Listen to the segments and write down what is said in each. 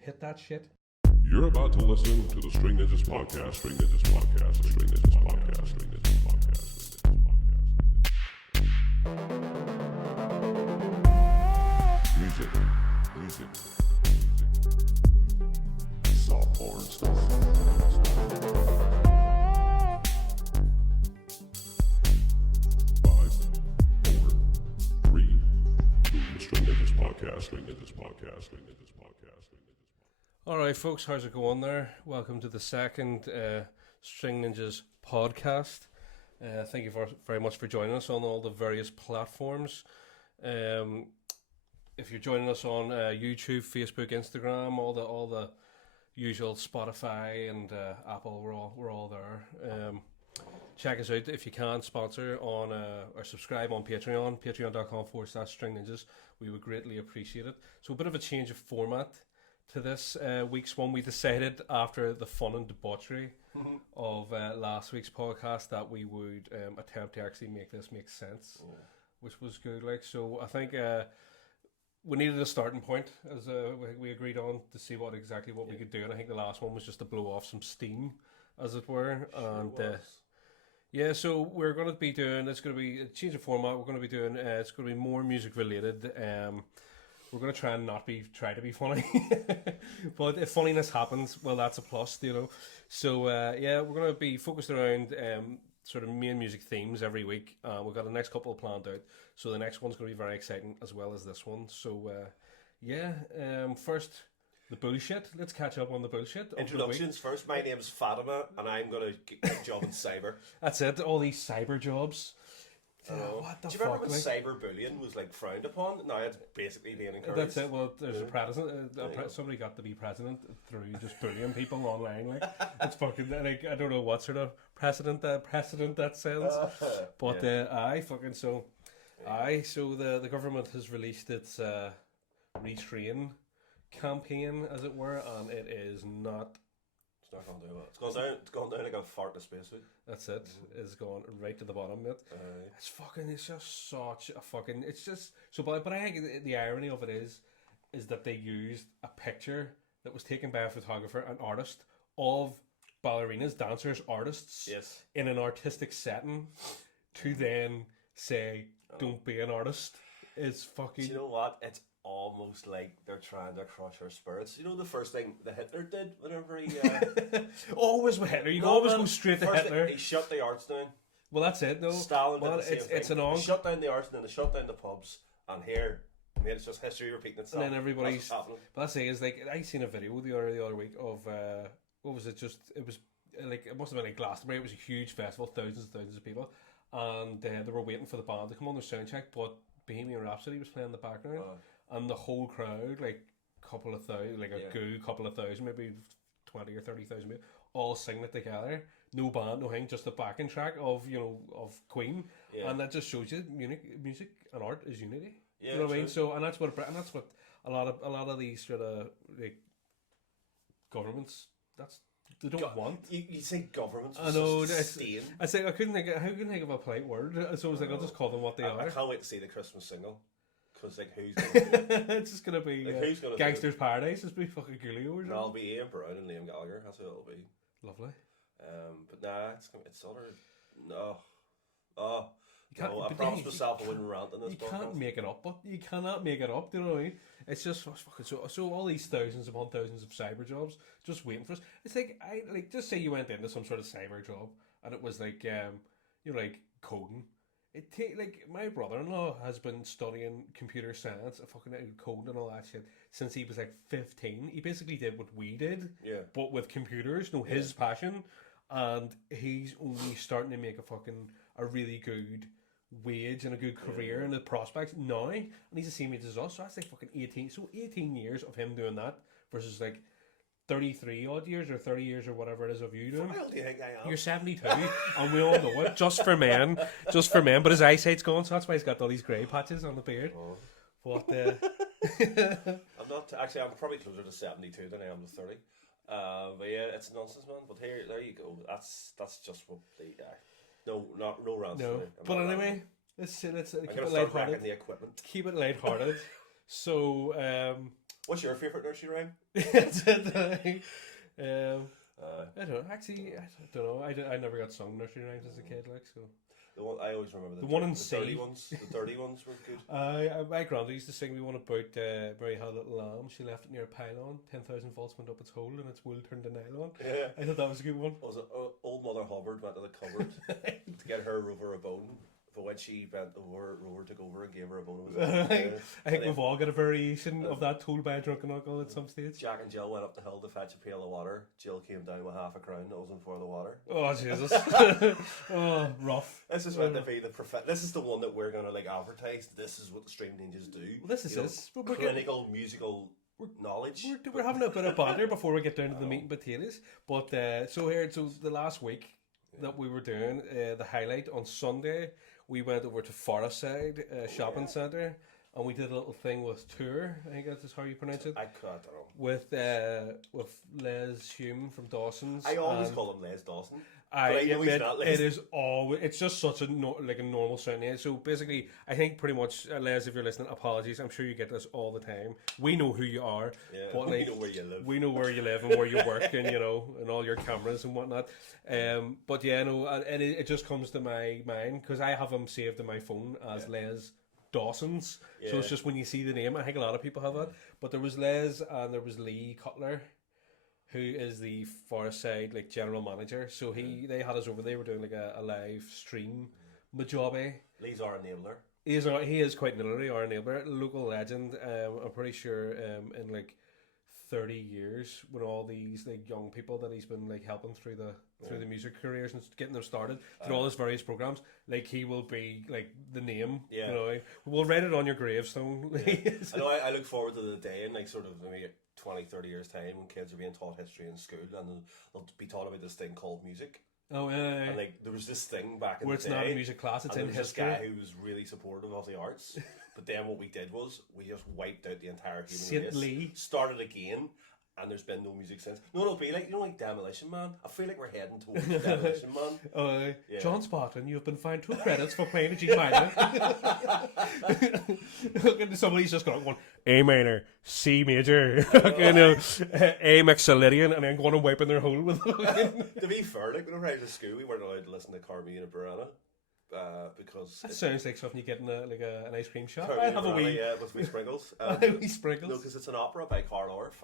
Hit that shit. You're about to listen to the String Ninjas Podcast, String Ninjas Podcast, the String Ninjas Podcast, String Ninjas Podcast, String Ninjas Podcast. Music. Soft porn stuff. 5, 4, 3, 2, String Ninjas Podcast, String Ninjas Podcast, String Ninjas Podcast. Alright folks, how's it going there? Welcome to the second String Ninjas podcast. Thank you very much for joining us on all the various platforms. If you're joining us on YouTube, Facebook, Instagram, all the usual Spotify and Apple, we're all there. Check us out if you can. Sponsor on or subscribe on Patreon, patreon.com/String Ninjas. We would greatly appreciate it. So a bit of a change of format to this week's one. We decided after the fun and debauchery of last week's podcast that we would attempt to actually make this make sense, which was good. Like, so I think we needed a starting point, as we agreed on, to see what we could do. And I think the last one was just to blow off some steam, as it were. Yeah, so we're going to be doing, it's going to be a change of format. We're going to be doing, it's going to be more music related. We're going to try and try to be funny. But if funniness happens, well, that's a plus, you know. So, yeah, we're going to be focused around sort of main music themes every week. We've got the next couple planned out. So the next one's going to be very exciting as well as this one. So, first, the bullshit. Let's catch up on the bullshit. Introductions first. My name's Fatima, and I'm going to get a job in cyber. That's it. All these cyber jobs. What the Do you fuck? remember when cyberbullying was like frowned upon? Now it's basically being encouraged. That's it. Well, there's a president. Somebody got to be president through just bullying people online. Like, it's fucking. Like, I don't know what sort of precedent that sounds, but So the government has released its retrain campaign, as it were, and it is not. It's not going to do it. It's gone down like a fart in a spacesuit. That's it. It's gone right to the bottom, mate. It's just such a fucking. It's just so. But I think the irony of it is that they used a picture that was taken by a photographer, an artist, of ballerinas, dancers, artists, in an artistic setting, to then say, "Don't be an artist." It's fucking. Do you know what? It's almost like they're trying to crush our spirits. You know the first thing that Hitler did whenever he... always with Hitler. You always go straight to Hitler. He shut the arts down. Well, that's it, though. Stalin well, did the same it's thing. An He shut down the arts and then he shut down the pubs. And here, it's just history repeating itself. And then everybody's... That's what's happening. But that's the thing is, like, I seen a video the other week of... what was it? It was... Like, it must have been like Glastonbury. It was a huge festival, thousands and thousands of people. And they were waiting for the band to come on their sound check, but Bohemian Rhapsody was playing in the background. And the whole crowd, like couple of thousand, maybe 20 or 30,000 people, all singing it together. No band, no thing, just the backing track of Queen, and that just shows you music and art is unity. Yeah, you know what I mean? So, and that's what a lot of these sort of like governments they don't want. You say governments? I know. I say I couldn't think of a polite word, so I was like, I'll just call them what they are. I can't wait to see the Christmas single. Because, like, who's going to do it? It's just going to be Gangster's Paradise. It's be fucking Coolio or something. It'll be Ian Brown and Liam Gallagher. That's what it'll be. Lovely. But nah, it's other... No. Oh. No, I promised myself I wouldn't rant on this podcast. You can't make it up, but you cannot make it up, do you know what I mean? It's just fucking... So all these thousands upon thousands of cyber jobs just waiting for us. It's like, just say you went into some sort of cyber job and it was like, like coding. Like my brother-in-law has been studying computer science, fucking coding and all that shit since he was like 15. He basically did what we did, but with computers. His passion, and he's only starting to make a really good wage and a good career and the prospects now. And he's the same age as us, so that's like fucking 18. So 18 years of him doing that versus like 33 odd years or 30 years or whatever it is of you doing. How old do you think I am? You're 72 and we all know it. Just for men. But his eyesight's gone, so that's why he's got all these grey patches on the beard. But I'm not actually. I'm probably closer to 72 than I am to 30. But yeah, it's nonsense, man. But there you go. That's just what they. No rants. No, but anyway, let's keep I'm it gonna start lighthearted. wrecking the equipment. Keep it lighthearted. So What's your favourite nursery rhyme? I don't know. Actually, I don't know. I never got sung nursery rhymes as a kid, like so. The one I always remember The one in the C. dirty ones. The dirty ones were good. My grandma used to sing me one about Mary had a little lamb. She left it near a pylon. 10,000 volts went up its hole, and its wool turned to nylon. Yeah. I thought that was a good one. Was it old Mother Hubbard went to the cupboard to get her Rover a bone? But when she bent over, Rover took over and gave her a bone. I think we've all got a variation of that told by a drunken uncle at some stage. Jack and Jill went up the hill to fetch a pail of water. Jill came down with half a crown that wasn't for the water. Oh Jesus! Oh, rough. This is meant to be the This is the one that we're gonna like advertise. This is what the Stream Ninjas do. Well, this is it. Clinical musical knowledge. We're having a bit of banter before we get down to the meat and potatoes. But so the last week that we were doing the highlight on Sunday. We went over to Forestside Shopping Centre and we did a little thing with Tour. I think that's how you pronounce it. I don't know. With Les Hume from Dawson's. I always call him Les Dawson. It is always. It's just such a a normal sounding name. So basically, I think pretty much, Les, if you're listening, apologies. I'm sure you get this all the time. We know who you are. Yeah, but we know where you live. We know where you live and where you work, and and all your cameras and whatnot. But yeah, no, and it just comes to my mind because I have him saved in my phone as Les Dawson's. So it's just when you see the name, I think a lot of people have it. But there was Les and there was Lee Cutler, who is the Forestside general manager. So they had us over. They were doing like a live stream, Majobe. Lee's our enabler. He is quite literally our enabler, local legend. I'm pretty sure in like 30 years, when all these young people that he's been helping through the music careers and getting them started through all his various programs, he will be the name. Yeah. We'll write it on your gravestone. Yeah. I know. I look forward to the day in sort of maybe 20, 30 years time when kids are being taught history in school and they'll be taught about this thing called music. Oh yeah. And there was this thing back in where the it's day, not a music class, it's in history. This guy who was really supportive of the arts, but then what we did was we just wiped out the entire human race. Lee. Started again. And there's been no music since. No, it'll be like Demolition Man. I feel like we're heading towards Demolition Man. John Spartan, you have been fined 2 credits for playing a G minor. Somebody's just going A minor, C major, A Mixolydian, and then going and wiping their hole with it. To be fair, whenever I was at school, we weren't allowed to listen to Carmine Burana. Because that sounds like something you get in an ice cream shop. I have a wee with wee sprinkles. Wee sprinkles. No, because it's an opera by Carl Orff.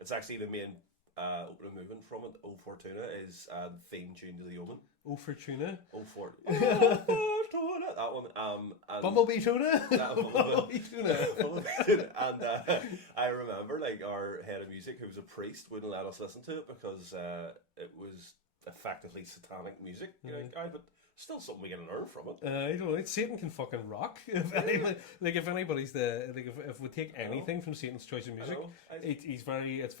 It's actually the main opening movement from it. O Fortuna is the theme tune to The Omen. O Fortuna. That one. And Bumblebee Tuna. Bumblebee Tuna. And I remember our head of music, who was a priest, wouldn't let us listen to it because it was effectively satanic music. But still something we can learn from it. I don't know. Satan can fucking rock. If anybody's if we take anything from Satan's choice of music, it's very. If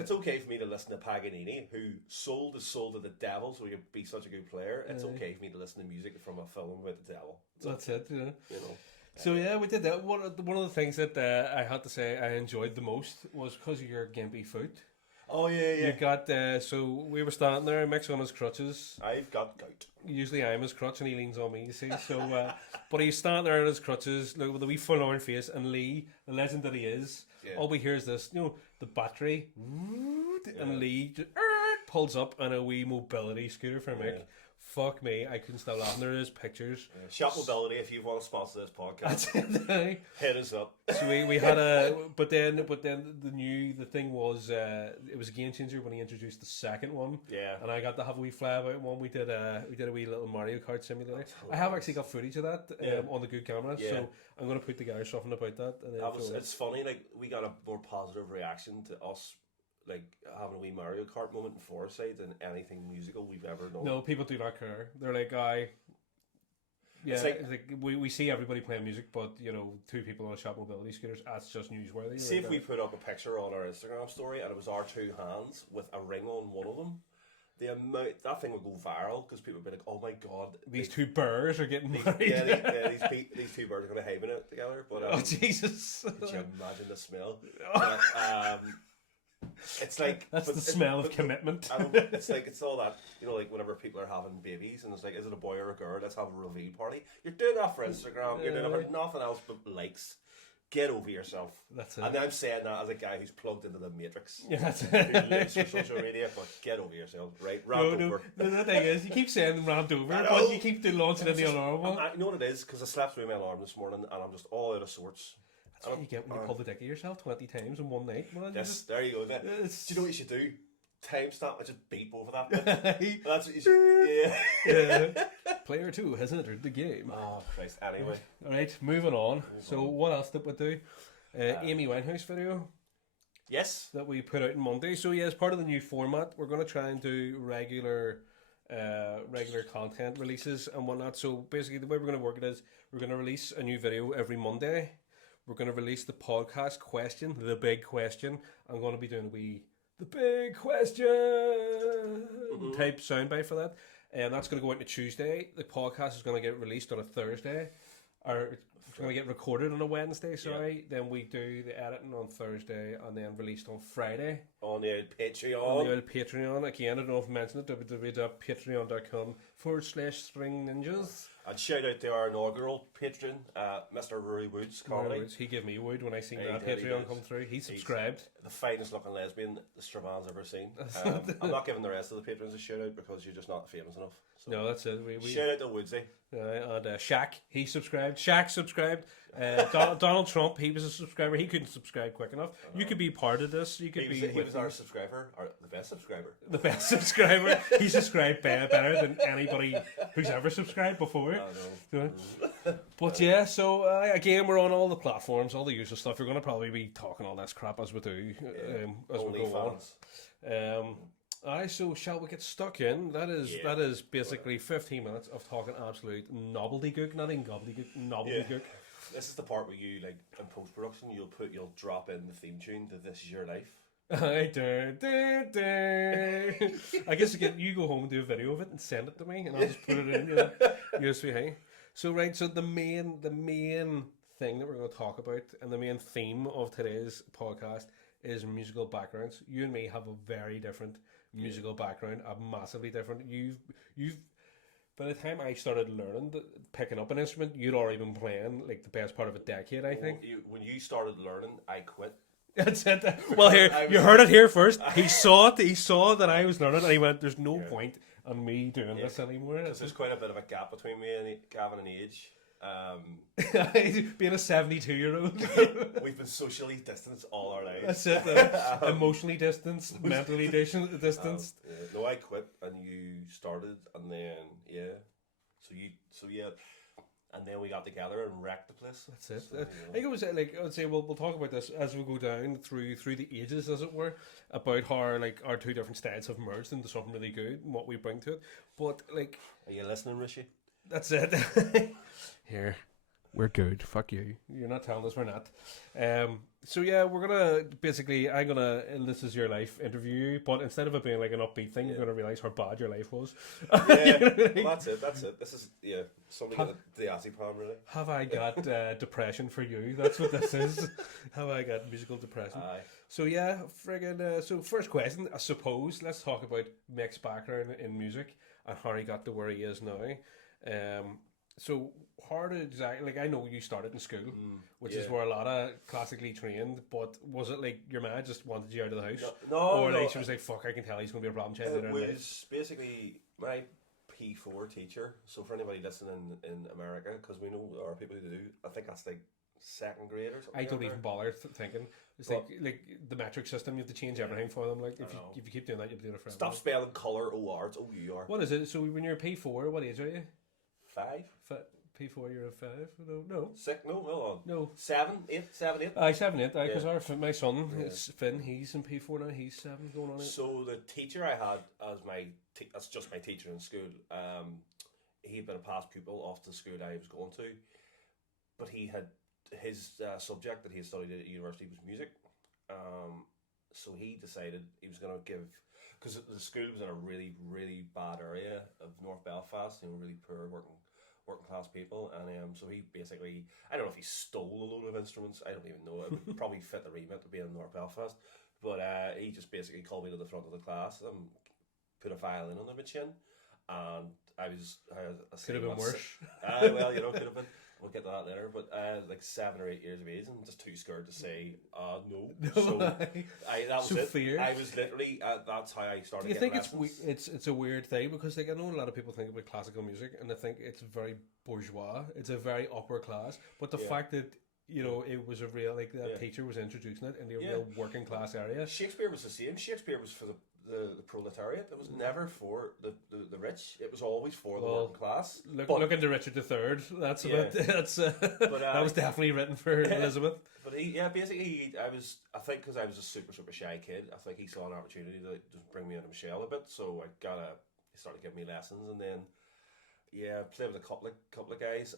it's okay for me to listen to Paganini, who sold his soul to the devil so he could be such a good player, it's okay for me to listen to music from a film with the devil. That's it. So yeah, we did that. One of the things that I had to say I enjoyed the most was because of your gimpy foot. Oh yeah. You got so we were standing there, Mick's on his crutches. I've got gout. Usually I'm his crutch and he leans on me, you see. So but he's standing there on his crutches, look with a wee forlorn face, and Lee, the legend that he is, all we hear is this, the battery, and Lee just, pulls up on a wee mobility scooter for Mick. Fuck me, I couldn't stop laughing. There is pictures. Shop Mobility, if you want to sponsor this podcast, hit us up. So we had but then the thing was it was a game changer when he introduced the second one. Yeah. And I got to have a wee fly-about one. We did a wee little Mario Kart simulator. I have actually got footage of that on the good camera, so I'm going to put together something about that. And it's funny, we got a more positive reaction to us. Having a wee Mario Kart moment in Foresight than anything musical we've ever done. No, people do not care. They're like, we see everybody playing music, but 2 people on a Shop Mobility scooters, that's just newsworthy. See if we put up a picture on our Instagram story and it was our 2 hands with a ring on one of them. The amount that thing would go viral because people would be like, "Oh my god, these 2 birds are getting married." These 2 birds are going to hibernate together. But oh Jesus! Could you imagine the smell? It's that's the smell of commitment. It's all that whenever people are having babies and it's is it a boy or a girl? Let's have a reveal party. You're doing that for Instagram. You're doing it for nothing else but likes. get over yourself. That's it. And I'm saying that as a guy who's plugged into the Matrix. Yeah, that's Who lives for social media, but get over yourself, right? Rant over. No, the thing is, you keep saying rant over, I know. but you keep launching in the alarm one. You know what it is? Because I slept through my alarm this morning and I'm just all out of sorts. That's what you get when you pull the dick of yourself 20 times in one night. Man. Yes, there you go. Do you know what you should do? Timestamp, I just beep over that bit. That's what you should. Yeah. Player 2 has entered the game. Oh Christ! Anyway, all right, moving on. So what else did we do? Amy Winehouse video. Yes, that we put out on Monday. So yeah, as part of the new format, we're going to try and do regular content releases and whatnot. So basically, the way we're going to work it is we're going to release a new video every Monday. We're going to release the podcast question, the big question. I'm going to be doing the big question type soundbite for that. And that's going to go out on a Tuesday. The podcast is going to get released on a Thursday. Or it's going to get recorded on a Wednesday, sorry. Yeah. Then we do the editing on Thursday and then released on Friday. On the old Patreon. On the old Patreon. Again, I don't know if I mentioned it, www.patreon.com/stringninjas. And shout out to our inaugural patron, Mr. Rory Woods Comedy. He gave me wood when I seen that Patreon come through. He subscribed. He's the finest looking lesbian the Stravan's ever seen. I'm not giving the rest of the patrons a shout out because you're just not famous enough. So no, that's it. We shout out to Woodsy. And Shaq, he subscribed. Shaq subscribed. Donald Trump, he was a subscriber. He couldn't subscribe quick enough. You could be part of this. You could he was our subscriber, or the best subscriber. The best subscriber. He subscribed better than anybody who's ever subscribed before. But yeah, so again, we're on all the platforms, all the usual stuff. You're going to probably be talking all this crap as we do, as we go on. So shall we get stuck in? That is basically 15 minutes of talking absolute gobbledygook, not even gobbledygook, gobbledygook. This is the part where you, like, in post production, you'll drop in the theme tune to "This Is Your Life." I guess you go home and do a video of it and send it to me, and I'll just put it in USB. Hey, so the main thing that we're going to talk about and the main theme of today's podcast is musical backgrounds. You and me have a very different musical background, massively different. You've by the time I started picking up an instrument, you'd already been playing like the best part of a decade, I think. When you started learning, I quit. That's it. Well, here you heard it here first. He saw it. He saw that I was learning, and he went, "There's no point in me doing this anymore." There's quite a bit of a gap between me and Gavin in age. Being a 72-year-old, we've been socially distanced all our lives. That's it. Emotionally distanced, mentally distanced. No, I quit, and you started, and then and then we got together and wrecked the place. That's it. So, I think it was like I would say we'll talk about this as we go down through the ages, as it were, about how like our two different styles have merged into something really good and what we bring to it. But like, are you listening, Rishi? That's it. Here, we're good. Fuck you. You're not telling us we're not. So yeah, we're gonna basically. I'm gonna. This is your life interview you, but instead of it being like an upbeat thing, you're gonna realize how bad your life was. Yeah, well, that's it. This is something like the diazepam, really. Have I got depression for you? That's what this is. Have I got musical depression? Aye. So yeah, friggin'. So first question, I suppose. Let's talk about Mick's background in music and how he got to where he is now. So how did exactly, like, I know you started in school, which is where a lot of classically trained, but was it like your man just wanted you out of the house? Or like she was like, fuck, I can tell he's going to be a problem child later in life? It was basically my P4 teacher. So for anybody listening in America, because we know there are people who do, I think that's like second grade or something. I don't even bother thinking. It's like the metric system, you have to change everything for them. Like if you keep doing that, you'll do it forever. Stop spelling colour O-R, it's O-U-R. What is it? So when you're P4, what age are you? 5. P4, you're a 5? No. 6? No, hold on. No. 7, 8, 7, 8. Aye, 7, 8. Because my son, is Finn, he's in P4 now. He's 7 going on 8. So the teacher I had as that's just my teacher in school. He'd been a past pupil off the school I was going to, but he had his subject that he had studied at university was music. So he decided he was going to give, because the school was in a really, really bad area of North Belfast, really poor working class people, and so he basically, I don't know if he stole a load of instruments, I don't even know, it would probably fit the remit to be in North Belfast, but he just basically called me to the front of the class and put a violin on the chin, and I was... could have been worse. Well, could have been. we'll get to that later. But like 7 or 8 years of age, and just too scared to say no. No, So that was so it. fear. I was literally that's how I started. Do you getting think lessons. it's a weird thing, because like I know a lot of people think about classical music and they think it's very bourgeois, it's a very upper class, but the fact that it was a real, like, that teacher was introducing it in the real working class area. Shakespeare was the same. Shakespeare was for the proletariat. It was never for the rich. It was always for the working class. Look into Richard III. That's about that was definitely written for Elizabeth. But basically, I think because I was a super shy kid, I think he saw an opportunity to just bring me into Michelle a bit. So he started giving me lessons, and then played with a couple of guys.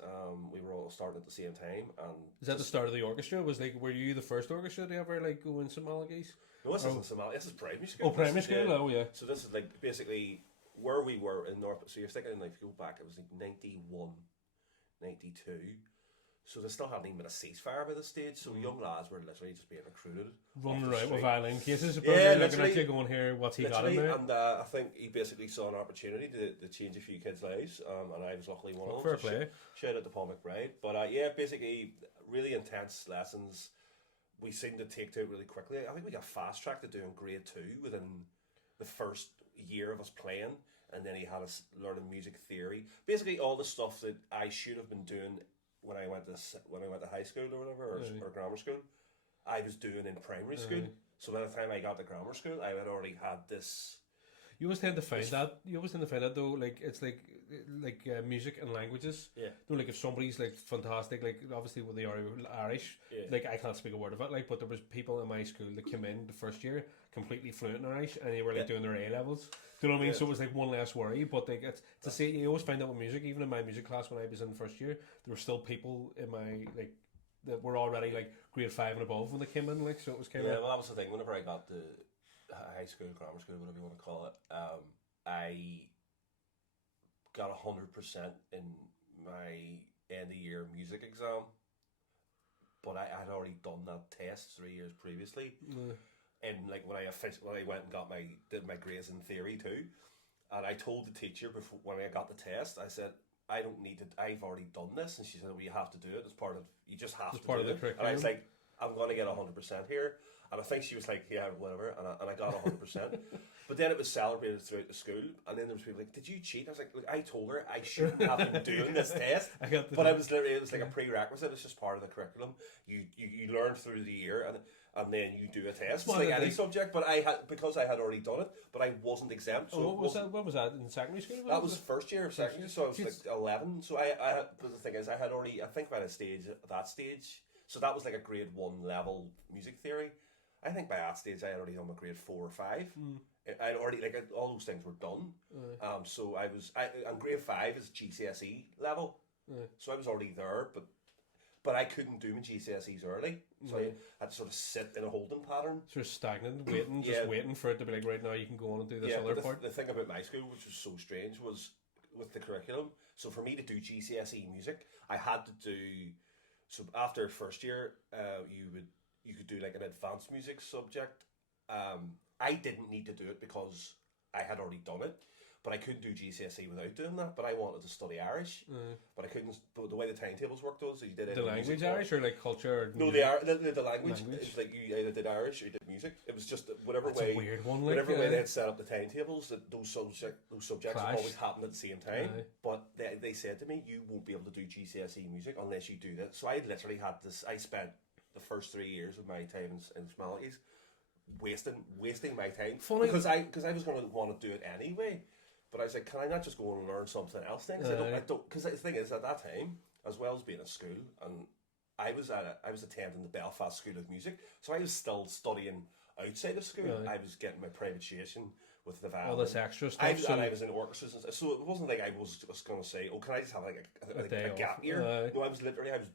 We were all starting at the same time. And is that the start of the orchestra? Were you the first orchestra to ever like go in St Malachy's? No, this isn't Somalia. This is primary school. Oh, primary school. Oh, yeah. So this is like basically where we were in North. So you're thinking, like, if you go back, it was like 91, 92. So they still hadn't even been a ceasefire by this stage. So young lads were literally just being recruited, running around with violin cases. Looking at you, going, here, what's he got in there? And I think he basically saw an opportunity to change a few kids' lives. And I was luckily one of them. Fair play. Shout out to Paul McBride. But basically really intense lessons. We seemed to take to it really quickly. I think we got fast tracked to doing grade 2 within the first year of us playing, and then he had us learning music theory. Basically, all the stuff that I should have been doing when I went to high school or whatever, or grammar school, I was doing in primary school. So by the time I got to grammar school, I had already had this. You always tend to find that. Though, like it's like music and languages. Yeah. Like if somebody's like fantastic, like obviously when they are Irish, like I can't speak a word of it. Like, but there was people in my school that came in the first year completely fluent in Irish, and they were like doing their A levels. Do you know what I mean? So it was like one less worry. But like it's to say, you always find that with music. Even in my music class when I was in the first year, there were still people in my like that were already like grade 5 and above when they came in. Like, so it was kind of well, that was the thing. Whenever I got to high school, grammar school, whatever you want to call it, I got 100% in my end of year music exam, but I had already done that test 3 years previously. And like when I went and did my grades in theory too, and I told the teacher before when I got the test, I said, I don't need to. I've already done this, and she said, "Well, you have to do it. It's part of. You just have to part do of the it." And I was like, "I'm going to get 100% here." And I think she was like, "Yeah, whatever," and I got 100%. But then it was celebrated throughout the school, and then there was people like, "Did you cheat?" I was like, "Look, I told her I shouldn't have been doing this test." It was like a prerequisite. It's just part of the curriculum. You learn through the year, and then you do a test. It's like any subject, but because I had already done it, but I wasn't exempt. So what was that in secondary school? That was first year of secondary, so I was like 11. So but the thing is, I had already, I think by that stage, so that was like a grade 1 level music theory. I think by that stage I had already done my grade 4 or 5. I'd already, like, all those things were done. So and grade 5 is GCSE level. So I was already there, but I couldn't do my GCSEs early. So I had to sort of sit in a holding pattern. Sort of stagnant, waiting for it to be like, right now you can go on and do this other part. The thing about my school, which was so strange, was with the curriculum. So for me to do GCSE music, I had to do. So after first year, you could do like an advanced music subject. I didn't need to do it because I had already done it, but I couldn't do GCSE without doing that. But I wanted to study Irish, but I couldn't. But the way the timetables worked was, so you did the language Irish or like culture. Or no, the language. It's like you either did Irish or you did music. It was just whatever way. A weird one. Whatever way they had set up the timetables, that those subjects always happened at the same time. But they said to me, you won't be able to do GCSE music unless you do that. So I literally had this. I spent the first 3 years of my time in Smalley's wasting my time. Funny. because I was going to want to do it anyway. But I was like, can I not just go and learn something else then? Because the thing is, at that time, as well as being at school, and I was attending the Belfast School of Music, so I was still studying outside of school. I was getting my private tuition with the violin. All this extra stuff. And I was in orchestras, and so it wasn't like I was just going to say, "Oh, can I just have like a gap year?" No, I was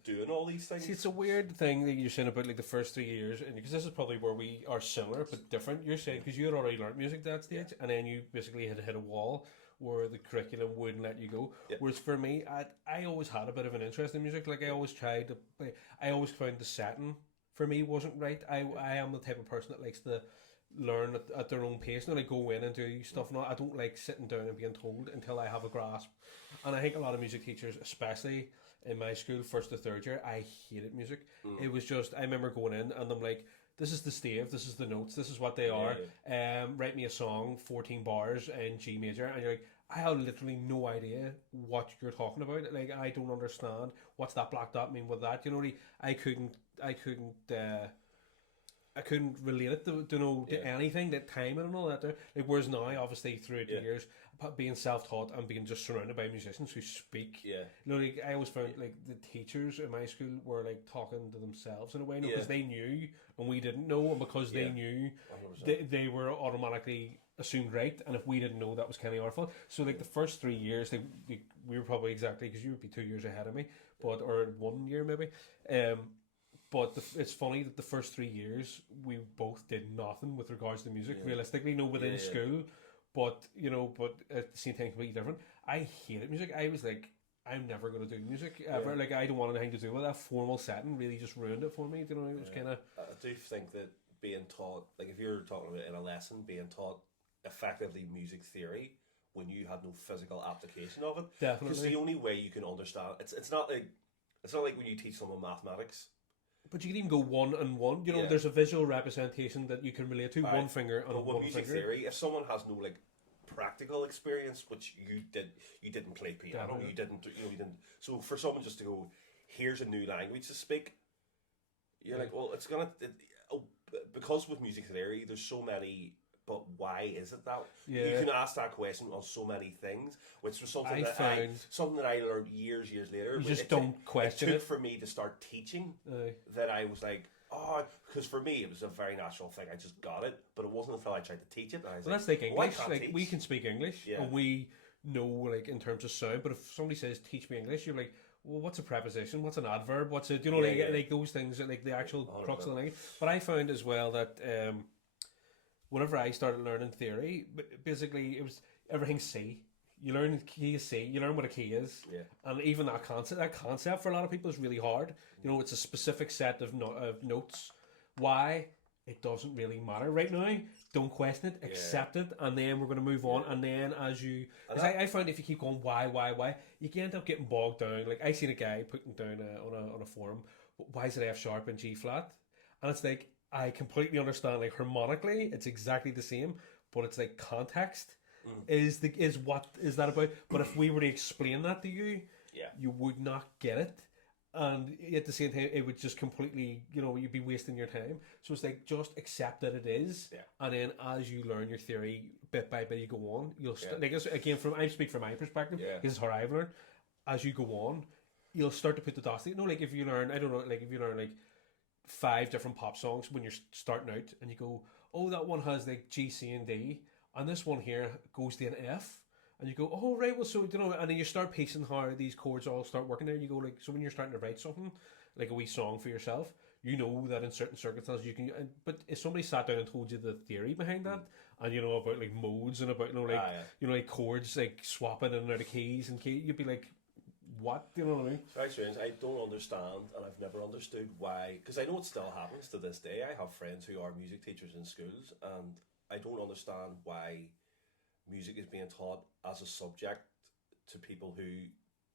doing all these things. See, it's a weird thing that you're saying about like the first 3 years, and because this is probably where we are similar but different. You're saying because you had already learned music at that stage, and then you basically had hit a wall where the curriculum wouldn't let you go. Whereas for me, I always had a bit of an interest in music. Like I always tried to play. I always found the setting for me wasn't right. I am the type of person that likes to learn at their own pace and like go in and do stuff. I don't like sitting down and being told until I have a grasp. And I think a lot of music teachers, especially in my school, first to third year, I hated music. It was just, I remember going in and I'm like, this is the stave, this is the notes, this is what they are. Write me a song, 14 bars in G major, and you're like, I have literally no idea what you're talking about. Like, I don't understand what's that black dot mean with that. You know, I couldn't relate it to anything, that timing and all that there. Like, whereas now, obviously, throughout the years, being self-taught and being just surrounded by musicians who speak. You know, like, I always found, like, the teachers in my school were, like, talking to themselves in a way, because they knew and we didn't know, and because they knew, they were automatically assumed right, and if we didn't know, that was kind of our fault. So, like, the first 3 years, we were probably exactly, because you would be 2 years ahead of me, or 1 year maybe. But it's funny that the first 3 years we both did nothing with regards to music. Realistically, within school, but at the same time, completely different. I hated music. I was like, I'm never going to do music ever. Like, I don't want anything to do with that. Formal setting really just ruined it for me. You know, it was kind of. I do think that being taught, like, if you're talking about in a lesson, being taught effectively music theory when you had no physical application of it, definitely, because the only way you can understand it's not like when you teach someone mathematics. But you can even go one and one. You know, there's a visual representation that you can relate to. One finger and one music finger. Theory, if someone has no, like, practical experience, which you didn't play piano, Definitely. you didn't. So for someone just to go, here's a new language to speak, you're like, well, it's gonna because with music theory, there's so many. But why is it that? You can ask that question on so many things, which was something that I learned years later. You just don't question it. It took for me to start teaching that I was like, because for me it was a very natural thing. I just got it, but it wasn't until I tried to teach it. And I was that's like English. Like, we can speak English, and we know, like, in terms of sound. But if somebody says teach me English, you're like, well, what's a preposition? What's an adverb? What's it? You know, like those things, like the actual crux of the language. But I found as well that. Whenever I started learning theory, basically it was everything C. You learn the key is C. You learn what a key is, and even that concept for a lot of people is really hard. You know, it's a specific set of notes. Why? It doesn't really matter right now. Don't question it. Accept it, and then we're going to move on. And then I found if you keep going why, you can end up getting bogged down. Like, I seen a guy putting down on a forum, why is it F sharp and G flat? And it's like, I completely understand, like, harmonically it's exactly the same, but it's like context is what is that about. But if we were to explain that to you, you would not get it, and at the same time it would just completely, you'd be wasting your time. So it's like, just accept that it is, and then as you learn your theory bit by bit, you go on, you'll like, again, I speak from my perspective, this is how I've learned. As you go on, you'll start to put the dots. Like, if you learn, I don't know, like, if you learn like 5 different pop songs when you're starting out, and you go, oh, that one has like G, C, and D, and this one here goes to an F, and you go, oh, right, well, so, and then you start piecing how these chords all start working there, and you go, like, so when you're starting to write something, like a wee song for yourself, you know that in certain circumstances you can, but if somebody sat down and told you the theory behind that, and about like modes, and about, like chords, like swapping in and out of keys and you'd be like, what? Do you know what I mean? It's very strange. I don't understand, and I've never understood why, because I know it still happens to this day. I have friends who are music teachers in schools, and I don't understand why music is being taught as a subject to people who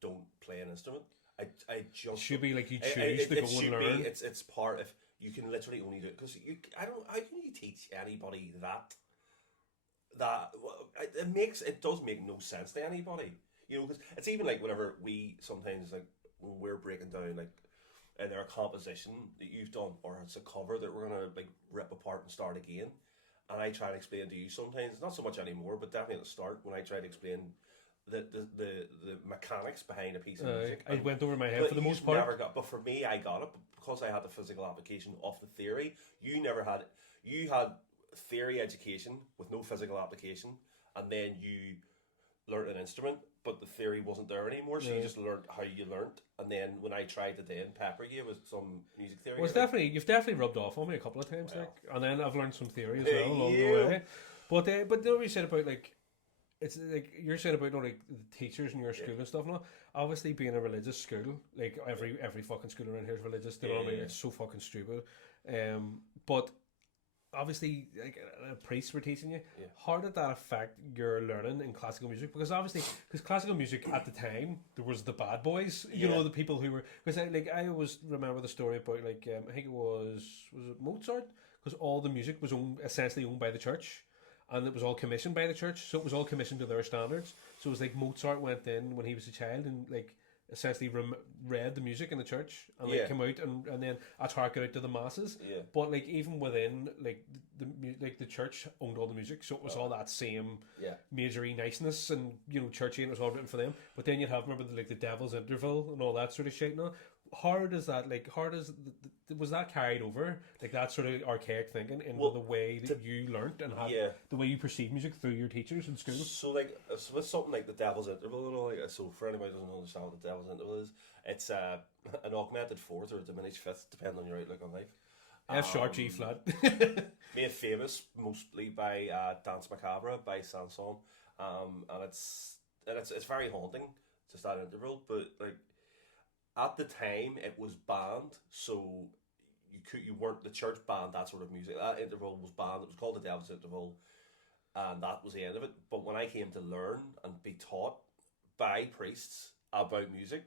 don't play an instrument. I just it should be like, you choose to go and learn. It's part of, you can literally only do it because how can you teach anybody that it does make no sense to anybody. Because it's even like whenever we sometimes, like, when we're breaking down, like, in our composition that you've done, or it's a cover that we're gonna, like, rip apart and start again, and I try to explain to you sometimes, not so much anymore, but definitely at the start, when I try to explain the mechanics behind a piece of music, it went over my head for the most part. But for me, I got it because I had the physical application of the theory. You had theory education with no physical application, and then you learned an instrument, but the theory wasn't there anymore, so you just learned how you learnt. And then when I tried to then pepper you with some music theory, you've definitely rubbed off on me a couple of times, like, and then I've learned some theory as well along the way. But the way you said about, like, it's like you're saying about, like, the teachers in your school and stuff. Now, obviously, being a religious school, like, every fucking school around here is religious. You know what I mean? It's so fucking stupid. But obviously, like a priest were teaching you. Yeah. How did that affect your learning in classical music? Because obviously, because classical music at the time, there was the bad boys. You Yeah. know, the people who were. Because I always remember the story about like I think it was it Mozart? Because all the music was essentially owned by the church. And it was all commissioned by the church, so it was all commissioned to their standards. So it was like Mozart went in when he was a child and like essentially read the music in the church and like came out and then attacked it out to the masses. Yeah. But like even within like the church owned all the music, so it was all that same majory niceness and churchy, and it was all written for them. But then you'd have remember the Devil's Interval and all that sort of shit. Now, how does that was that carried over like that sort of archaic thinking into the way that you learnt and the way you perceive music through your teachers in school? So like with something like the Devil's Interval and all, like, so for anybody who doesn't understand what the Devil's Interval is, it's an augmented fourth or a diminished fifth, depending on your outlook on life. F sharp G flat. Made famous mostly by Dance Macabre by Sanson, and it's very haunting, just that interval. But like at the time, it was banned, so you weren't, the church banned that sort of music. That interval was banned. It was called the Devil's Interval, and that was the end of it. But when I came to learn and be taught by priests about music,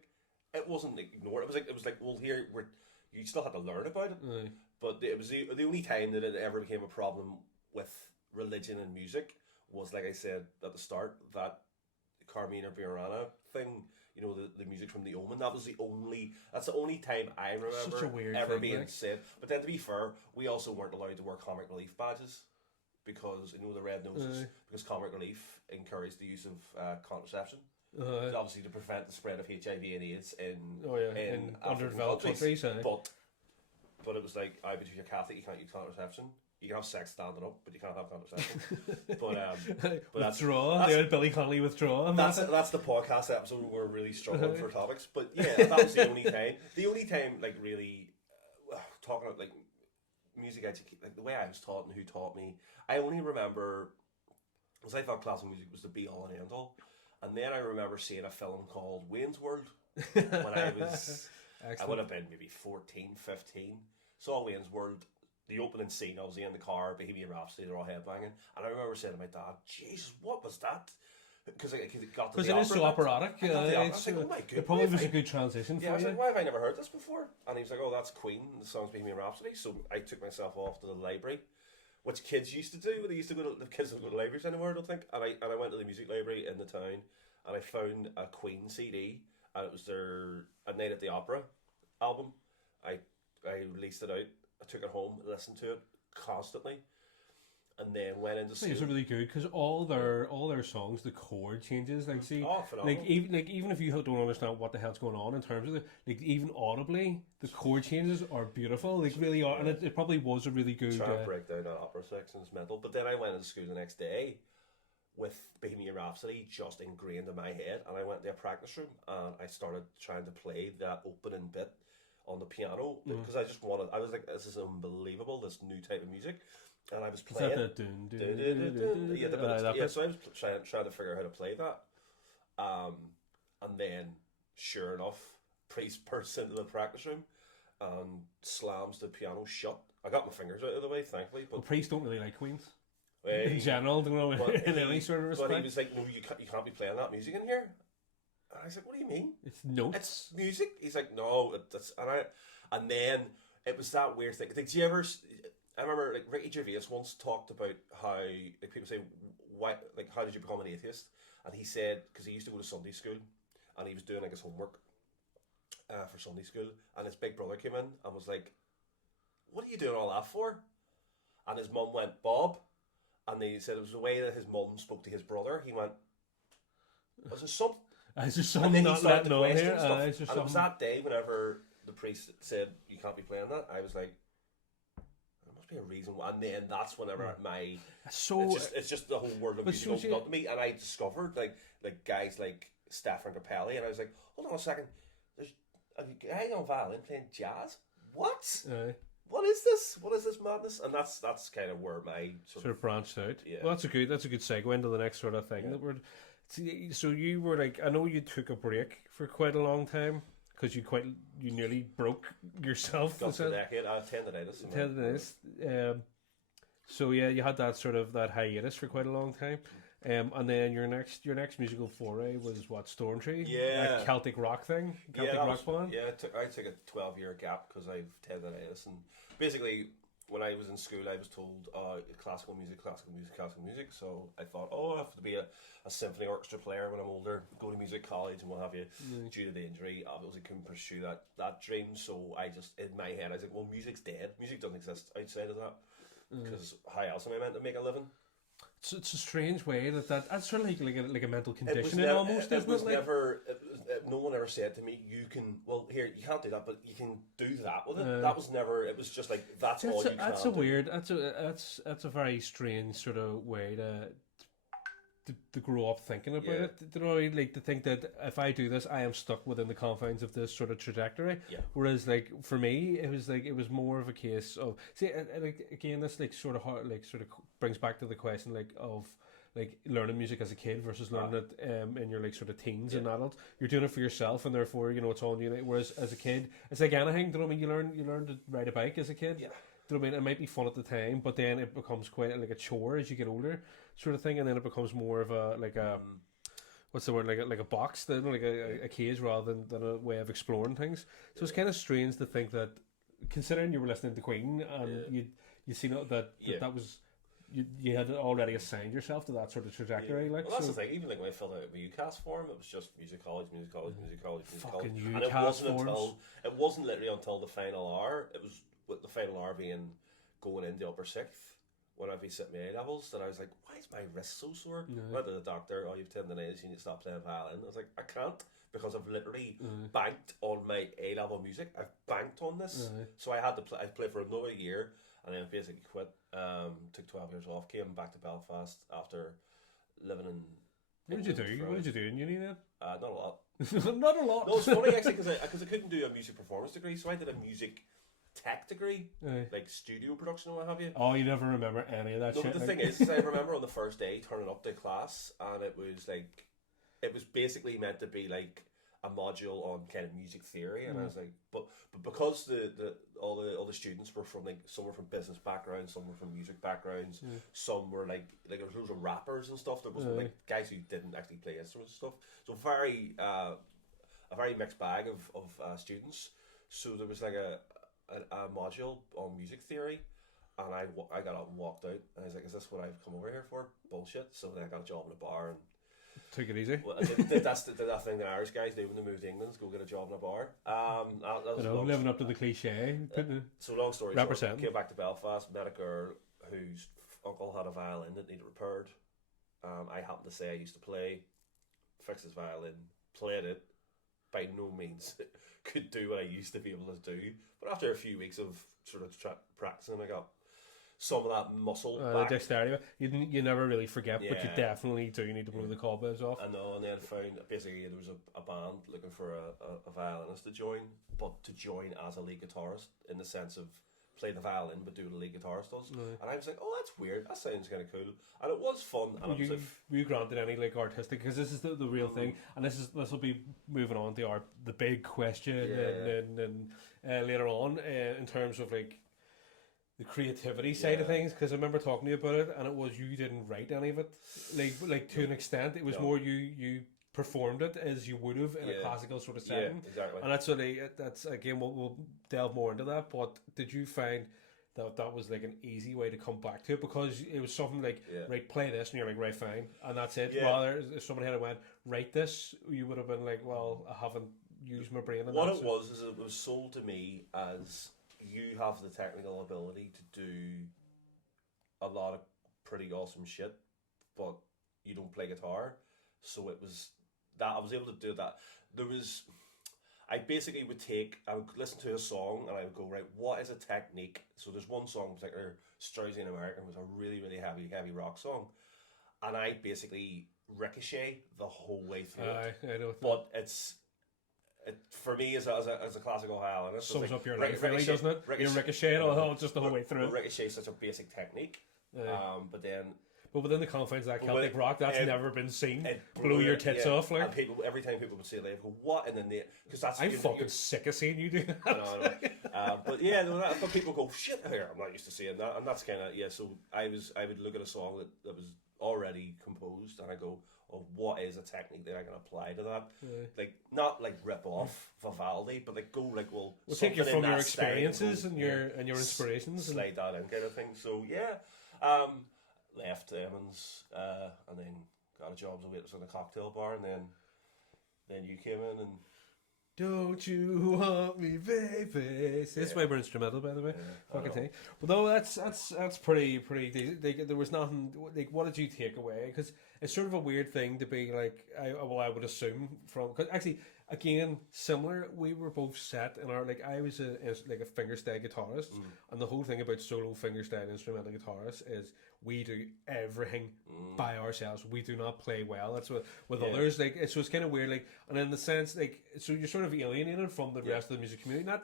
it wasn't ignored. It was like well, here you still had to learn about it. Aye. But it was the only time that it ever became a problem with religion and music was, like I said at the start, that Carmina Burana thing. The music from The Omen. That's the only time I remember Such a weird ever thing, being like. said. But then, to be fair, we also weren't allowed to wear comic relief badges because the red noses, because comic relief encouraged the use of contraception. Obviously, to prevent the spread of HIV and AIDS in underdeveloped countries. But it was like, because you're Catholic, you can't use contraception. You can have sex standing up, but you can't have contraception. but withdraw. They had Billy Connolly withdraw. That's the podcast episode where we're really struggling for topics. But yeah, that was the only time. The only time, like really, talking about like music education, like the way I was taught and who taught me. I only remember, because I thought classical music was the be all and end all, and then I remember seeing a film called Wayne's World when I was. I would have been maybe 14, 15. Saw Wayne's World. The opening scene, I was in the car, Bohemian Rhapsody, they're all headbanging, and I remember saying to my dad, "Jesus, what was that?" Because it got to the opera. Because it is so operatic. I was like, "Oh my god!" It probably was a good transition for you. I was like, "Why have I never heard this before?" And he was like, "Oh, that's Queen. The song's Bohemian Rhapsody." So I took myself off to the library, which kids used to do. They used to go to the kids don't go to libraries anymore, I don't think. And I went to the music library in the town, and I found a Queen CD, and it was their A Night at the Opera album. I released it out. I took it home, listened to it constantly, and then went into school. I think it's really good because all their songs, the chord changes. Like phenomenal. even if you don't understand what the hell's going on in terms of even audibly, the chord changes are beautiful. Like really are, and it probably was a really good. Trying to break down that opera section is mental. But then I went into school the next day with Bohemian Rhapsody just ingrained in my head, and I went to a practice room and I started trying to play that opening bit on the piano because I was like, this is unbelievable, this new type of music, and I was playing. So I was trying to figure out how to play that, and then sure enough, priest bursts into the practice room and slams the piano shut. I got my fingers out of the way, thankfully. But priests don't really like Queens in general, don't know, in any sort of respect. But he was like, "No, you can't be playing that music in here." And I was like, "What do you mean? It's notes. It's music." He's like, "No, that's..." And then it was that weird thing. Did you ever? I remember like Ricky Gervais once talked about how like people say, "Why? Like, how did you become an atheist?" And he said because he used to go to Sunday school, and he was doing like his homework for Sunday school, and his big brother came in and was like, "What are you doing all that for?" And his mum went, "Bob," and he said it was the way that his mum spoke to his brother. He went, "Was there something?" Is there something not letting on here? And it was that day whenever the priest said you can't be playing that, I was like, there must be a reason why. And then that's whenever it's just the whole world of music opened up to me, and I discovered like guys like Stefan Grappelli, and I was like, hold on a second, there's a guy on violin playing jazz. What? What is this? What is this madness? And that's kind of where my sort of branched out. Yeah. Well, that's a good segue into the next sort of thing that we're. So you were like, I know you took a break for quite a long time because you nearly broke yourself. Got a decade. Tendinitis. Tendinitis. So yeah, you had that sort of that hiatus for quite a long time, and then your next musical foray was what, Stormtree? Yeah. That Celtic rock thing, Celtic that rock band. Yeah, I took a 12-year gap because I've tendinitis, and basically when I was in school, I was told classical music. So I thought, I have to be a symphony orchestra player when I'm older, go to music college and what have you. Due to the injury, I obviously couldn't pursue that dream. So I just, in my head, I was like, well, music's dead. Music doesn't exist outside of that. Because how else am I meant to make a living? It's a strange way that's sort of like a mental condition almost. isn't it? Like, No one ever said to me, you can't do that, but you can do that with it. That was never. It was just like that's all you can. That's a very strange sort of way to grow up thinking about it. You know, like to think that if I do this, I am stuck within the confines of this sort of trajectory. Yeah. Whereas, like for me, it was more of a case of like again, this like sort of hard, like sort of brings back to the question of like learning music as a kid versus learning it in your like sort of teens and adults. You're doing it for yourself, and therefore it's on you. Whereas as a kid, it's like anything. Do you know what I mean? You learn to ride a bike as a kid. Yeah. Do you know what I mean? It might be fun at the time, but then it becomes quite like a chore as you get older, sort of thing, and then it becomes more of a what's the word, like a box, like a cage rather than a way of exploring things. So it's kind of strange to think that, considering you were listening to Queen and you see that was. You had already assigned yourself to that sort of trajectory, like. Well, that's the thing. Even like when I filled out my UCAS form, it was just music college. Fucking And UCAS it wasn't literally until the final hour. It was with the final hour being going into upper sixth when I'd be sitting my A levels that I was like, why is my wrist so sore? Went to the doctor. Oh, you've tendonitis. You need to stop playing violin. I was like, I can't because I've literally banked on my A level music. I've banked on this, so I had to play. I played for another year. And then basically quit, took 12 years off, came back to Belfast after living in... What did you do in uni then? Not a lot. Not a lot? No, it's funny actually because I couldn't do a music performance degree, so I did a music tech degree, like studio production and what have you. Oh, you never remember any of that shit? No, but the thing is I remember on the first day turning up to class and it was basically meant to be like a module on kind of music theory, and I was like, but because all the students were from like, some were from business backgrounds, some were from music backgrounds, some were like there was loads of rappers and stuff. There was like guys who didn't actually play instruments and stuff. So a very mixed bag of students. So there was like a module on music theory, and I got up and walked out, and I was like, is this what I've come over here for? Bullshit. So then I got a job in a bar and. Take it easy. Well, that's that thing that Irish guys do when they move to England, is go get a job in a bar. Living up to the cliche. So long story short, came back to Belfast, met a girl whose uncle had a violin that needed repaired. I happened to say I used to play, fixed his violin, played it. By no means could do what I used to be able to do, but after a few weeks of sort of practicing, I got some of that muscle back. The dexterity. You never really forget, but you definitely do need to blow the cobwebs off. I know, and then found basically there was a band looking for a violinist to join, but to join as a lead guitarist in the sense of play the violin but do what a lead guitarist does. And I was like, oh, that's weird. That sounds kind of cool, and it was fun. And were you granted any like artistic? Because this is the real thing, and this will be moving on to the big question and later on in terms of like. The creativity side of things, because I remember talking to you about it, and it was you didn't write any of it, like to an extent. It was more you performed it as you would have in a classical sort of setting. Yeah, exactly. And that's again we'll delve more into that. But did you find that was like an easy way to come back to it, because it was something like right, play this, and you're like, right, fine, and that's it. Rather, if somebody had went, write this, you would have been like, well, I haven't used my brain. What it was is it was sold to me as, you have the technical ability to do a lot of pretty awesome shit, but you don't play guitar. So it was that I was able to do that. I basically I would listen to a song and I would go, right, what is a technique? So there's one song in particular, Strauss in American, was a really, really heavy rock song. And I basically ricochet the whole way through it. I know. But for me, as a classical violinist, sums up your life, really, doesn't it? You ricochet just the whole way through. Ricochet is such a basic technique, but then. But within the confines of that But Celtic when- rock, that's it- never been seen. It Blow your tits off, like. And people, every time people would say that, they go, "What in the name?" Because that's I'm you know, fucking you're- sick of seeing you do that. I know. But yeah, no, but people go, "Shit, here." I'm not used to seeing that, and that's kind of So I would look at a song that was already composed, and I go, "Oh, what is a technique that I can apply to that?" Yeah. Like not like rip off Vivaldi, but like go like We'll take you something in from your that style experiences go, and your inspirations. And slide that in kind of thing. So yeah, left Emmons, and then got a job as a waitress in a cocktail bar, and then you came in and. don't you want me, baby? This way we're instrumental, by the way. Yeah, Fucking thing. But no, that's pretty decent. There was nothing. Like, what did you take away? Because it's sort of a weird thing to be like. I would assume from because actually. Again, similar. We were both set in our I was a fingerstyle guitarist, and the whole thing about solo fingerstyle instrumental guitarists is we do everything by ourselves. We do not play well. That's what with others. So it's kind of weird. And in the sense so you're sort of alienated from the rest of the music community. Not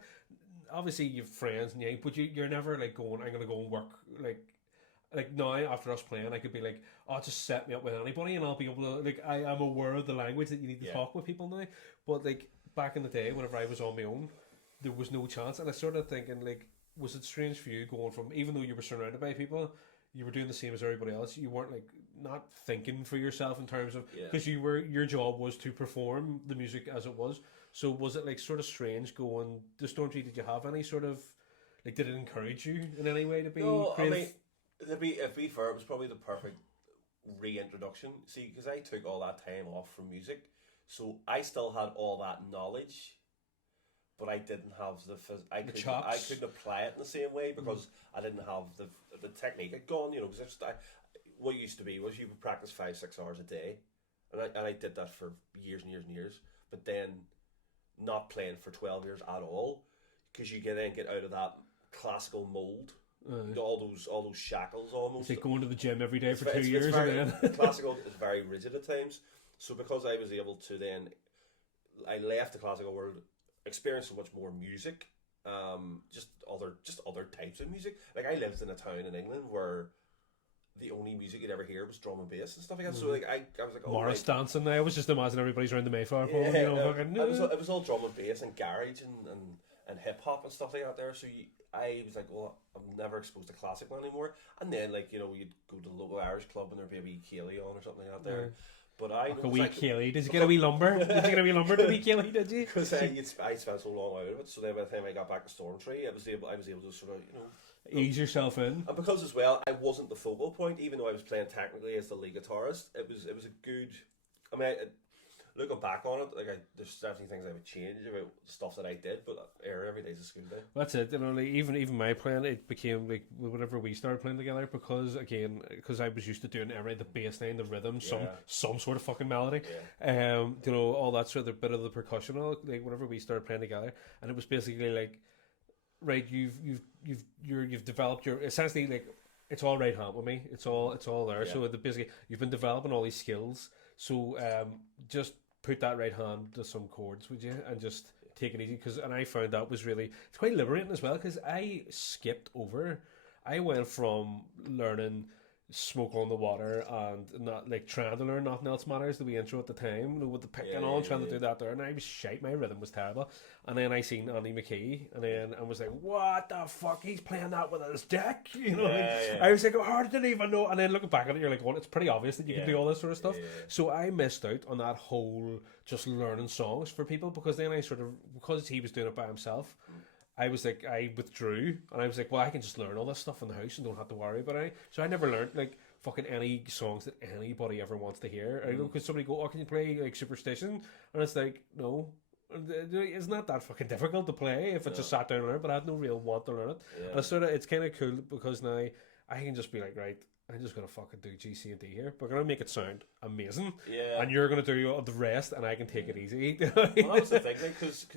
obviously you have friends and but you're never going. I'm gonna go and work Like now, after us playing, I could be like, "Oh, just set me up with anybody, and I'll be able to." I am aware of the language that you need to talk with people now. But back in the day, whenever I was on my own, there was no chance. And I started thinking, was it strange for you going from, even though you were surrounded by people, you were doing the same as everybody else. You weren't not thinking for yourself in terms of because your job was to perform the music as it was. So was it sort of strange going to Stormtree? Did you have any sort of did it encourage you in any way to be creative? I mean, to be fair, it was probably the perfect reintroduction. See, because I took all that time off from music, so I still had all that knowledge, but I didn't have I couldn't apply it in the same way because I didn't have the technique had gone. Because what used to be was you would practice 5-6 hours a day, and I did that for years and years and years. But then not playing for 12 years at all, because you then get out of that classical mold. All those shackles almost. It's like going to the gym every day for 2 It's years. very, And then classical is very rigid at times. So because I was able to I left the classical world, experienced so much more music, just other types of music. Like I lived in a town in England where the only music you'd ever hear was drum and bass and stuff like that. So I was like, Morris dancing. I was just imagining everybody's around the Mayflower pole. It was all drum and bass and garage and hip hop and stuff like that there. So I was like, well, I'm never exposed to classical anymore. And then you'd go to the local Irish club and there'd be a wee Keeley on or something like that there. But a wee Keeley. Did you get a wee lumber? Did you get a wee lumber to wee Keeley? Did you? Because I spent so long out of it. So then by the time I got back to Stormtree, I was able to sort of ease yourself in. And because as well, I wasn't the focal point, even though I was playing technically as the lead guitarist. It was a good. I mean, looking back on it, there's definitely things I would change about stuff that I did, but every day's a school day. That's it. Even my playing, it became whenever we started playing together, because I was used to doing everything, the bass line, the rhythm, some sort of fucking melody, all that sort of bit of the percussion. Whenever we started playing together, and it was basically right, you've developed your essentially it's all right hand with me. It's all there. Yeah. So basically you've been developing all these skills. So just put that right hand to some chords, would you, and just take it easy. And I found that was it's quite liberating as well, because I skipped over. I went from learning Smoke on the Water and not trying to learn Nothing Else Matters, the wee intro at the time, with the pick and all, trying to do that there, and I was shite. My rhythm was terrible. And then I seen Andy McKee, and then I was like, what the fuck, he's playing that with his dick, I was like, oh, I didn't even know. And then looking back at it, you're like, well, it's pretty obvious that you can do all this sort of stuff. So I missed out on that whole just learning songs for people, because then because he was doing it by himself, I was like, I withdrew, and I was like, well, I can just learn all this stuff in the house and don't have to worry about it. So I never learned fucking any songs that anybody ever wants to hear. I know, because somebody go, oh, can you play Superstition? And it's like, no, it's not that fucking difficult to play if I just sat down and learned, but I had no real want to learn it. And it's kind of cool, because now I can just be like, right, I'm just gonna fucking do G, C, and D here. We're gonna make it sound amazing, and you're gonna do the rest, and I can take it easy. Well, that's the thing, because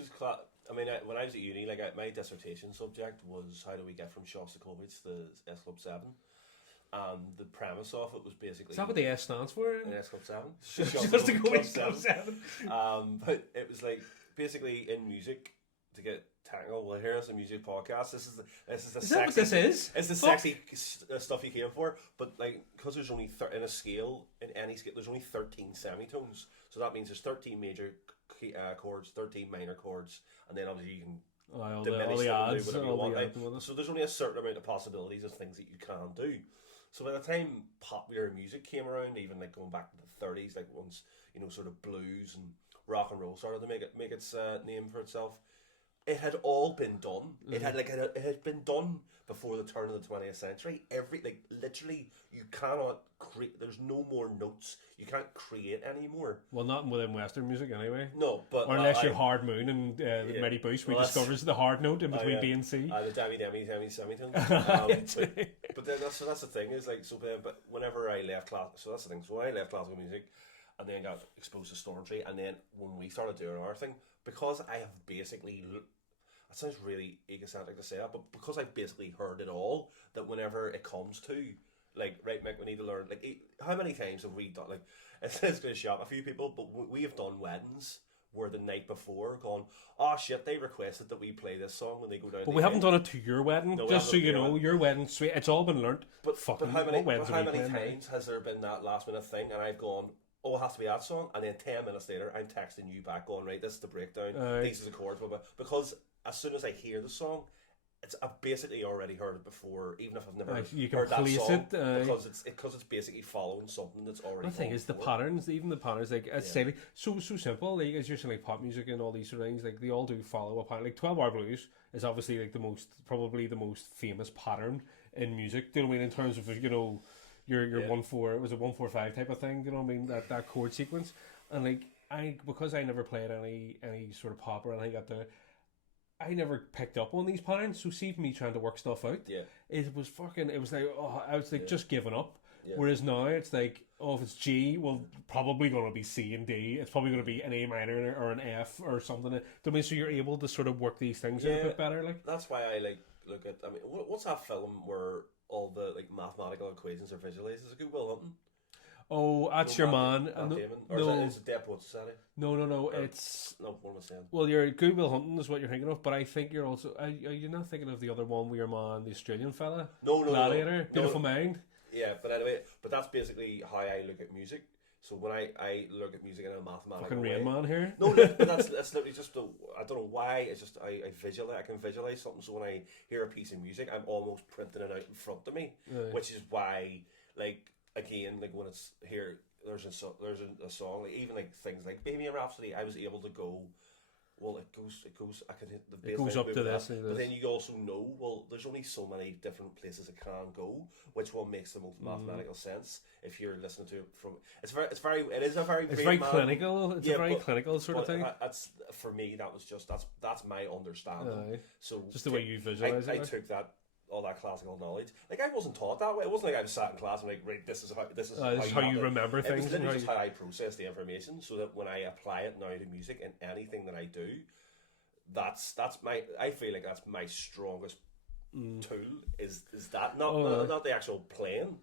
when I was at uni, my dissertation subject was how do we get from Shostakovich to S Club 7, and the premise of it was basically. Is that what the S stands for? S Club 7. Shostakovich Club 7. But it was basically in music, to get technical. Well, here's a music podcast. This is the Is sexy, that what this is? It's the Fuck. sexy stuff you came for. But like, because there's only in a scale, in any scale, there's only 13 semitones. So that means there's 13 major chords, 13 minor chords, and then obviously you can All diminish the them and odds, do whatever you all want. the Like, odds with it. so there's only a certain amount of possibilities of things that you can do. So by the time popular music came around, even like going back to the 30s, like once sort of blues and rock and roll started to make its name for itself, it had all been done. It had been done before the turn of the 20th century. Literally, you cannot create. There's no more notes. You can't create anymore. Well, not within Western music anyway. No, but Or unless you're Hard Moon and Mighty Boosh, we discovers the hard note in between B and C. The Demi semitones. But then that's the thing is like but whenever I left class, so that's the thing. So when I left classical music, and then got exposed to Stormtree, and then when we started doing our thing, because I have basically, it sounds really egocentric to say that, but because I've basically heard it all, that whenever it comes to like, right, Mick, we need to learn. Like, how many times have we done? Like, it's going to shock a few people, but we have done weddings where the night before gone, oh shit, they requested that we play this song when they go down. But we haven't done it to your wedding, No, just so you know, your wedding, sweet. It's all been learnt. But how many playing times has there been that last minute thing, and I've gone, oh, it has to be that song, and then 10 minutes later, I'm texting you back, going, right, this is the breakdown, these are the chords, blah, blah. Because as soon as I hear the song, I've basically already heard it before, even if I've never you can heard that place song, it, because it's basically following something that's already. The thing is, the patterns, even the patterns, like it's saying, so simple. Like as you're saying, like pop music and all these sort of things, like they all do follow a pattern. Like 12-Hour Blues is obviously like probably the most famous pattern in music. Do you know what I mean? In terms of your 1/4, was it 1/4/5 type of thing? Do you know what I mean? That chord sequence, and like because I never played any sort of pop or anything like that. I never picked up on these patterns, so see me trying to work stuff out. Yeah. It was like, I was like just giving up. Yeah. Whereas now it's like, if it's G, well, probably going to be C and D. It's probably going to be an A minor or an F or something. So you're able to sort of work these things out a bit better. Like that's why I look at. I mean, what's that film where all the like mathematical equations are visualized? Is it Good Will Hunting? Oh, that's your man. Or is it Dead Poets Society? No. It's no. What am I saying? Well, your Good Will Hunting is what you're thinking of, but I think you're also. Are you not thinking of the other one with your man, the Australian fella? No. Gladiator, Beautiful Mind. Yeah, but anyway, that's basically how I look at music. So when I look at music in a mathematical fucking way, Rain Man here. No, but that's literally just I don't know why. It's just I visualize. I can visualize something. So when I hear a piece of music, I'm almost printing it out in front of me, which is why, like, again, like when it's here, there's a song, like even like things like Bohemian Rhapsody, I was able to go, well, it goes. I can hit the bass. It goes up to this, but then you also know, well, there's only so many different places it can go. Which one makes the most mathematical sense if you're listening to it from? It is a very clinical. It's a very clinical sort of thing. That's for me. That was just that's my understanding. So just the way you visualize it. I took all that classical knowledge. Like I wasn't taught that way. It wasn't like I was sat in class and like, right, this is how you remember things. It was literally just how I process the information, so that when I apply it now to music and anything that I do, that's my. I feel like that's my strongest tool. Is that not the actual playing?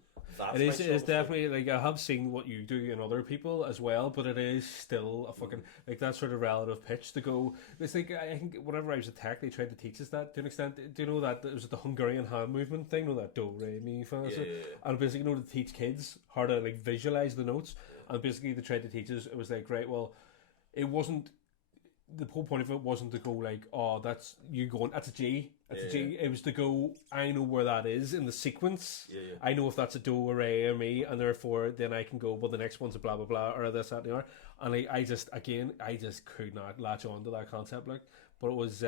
It is definitely like I have seen what you do in other people as well, but it is still a fucking like that sort of relative pitch to go. It's like I think whenever I was at Tech, they tried to teach us that to an extent. Do you know that it was the Hungarian hand movement thing? You know that do re mi fa, and basically to teach kids how to like visualize the notes, and basically they tried to teach us. It was like, right, well, it wasn't. The whole point of it wasn't to go like, oh, that's you going, that's a G, that's a G. It was to go, I know where that is in the sequence. I know if that's a do or re or mi, and therefore then I can go, well, the next one's a blah blah blah or this, that, and the other. And I just could not latch on to that concept, like. But it was,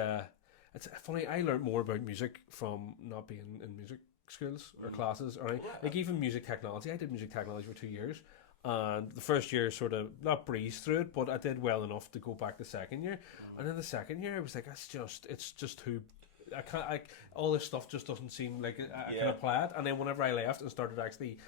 it's funny. I learned more about music from not being in music schools or classes or anything. Like even music technology. I did music technology for 2 years. And the first year sort of not breezed through it, but I did well enough to go back the second year. And then the second year, I was like, it's just too. I can't. All this stuff just doesn't seem like I can apply it. And then whenever I left and started actually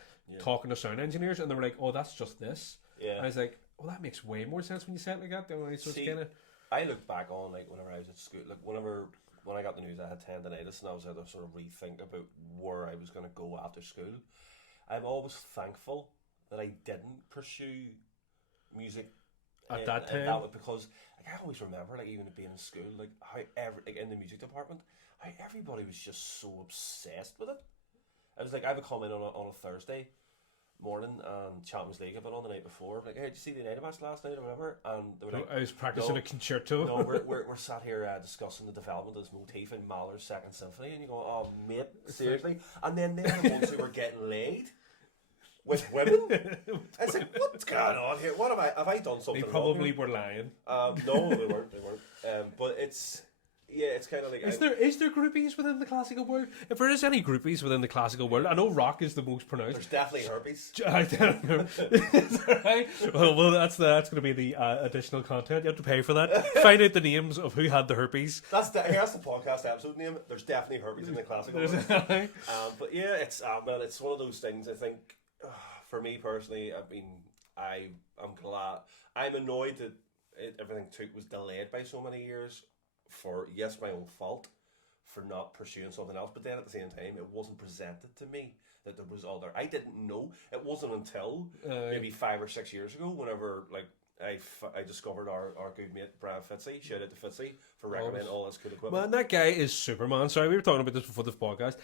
talking to sound engineers, and they were like, "Oh, that's just this." And I was like, "Well, that makes way more sense when you say it like that." So see, it's I look back on like whenever I was at school, like when I got the news I had tendinitis, and I was able to sort of rethink about where I was going to go after school. I'm always thankful that I didn't pursue music At that time? Because like, I always remember, like, even being in school, like, how like in the music department, how everybody was just so obsessed with it. I was like, I would come in on a Thursday morning and Champions League had been on the night before. Like, hey, did you see the United match last night or whatever? And they were like, I was practicing a concerto. No, we're sat here discussing the development of this motif in Mahler's Second Symphony, and you go, oh mate, seriously? And then they're the ones who were getting laid with women. It's like, what's going on here? What have I done something? They probably wrong? were lying. No, they weren't. But it's kind of like, is there groupies within the classical world? If there is any groupies within the classical world, I know rock is the most pronounced. There's definitely herpes. Is that right? Well, that's going to be the additional content. You have to pay for that. Find out the names of who had the herpes. That's the podcast episode name. There's definitely herpes in the classical world. But yeah, it's one of those things. I think for me personally, I mean, I'm glad. I'm annoyed that everything was delayed by so many years. For my own fault for not pursuing something else, but then at the same time it wasn't presented to me that there was other. I didn't know. It wasn't until maybe 5 or 6 years ago, whenever like I discovered our good mate Brian Fitzy. Shout out to Fitzy for recommending all this good equipment. Man, that guy is Superman. Sorry, we were talking about this before this podcast.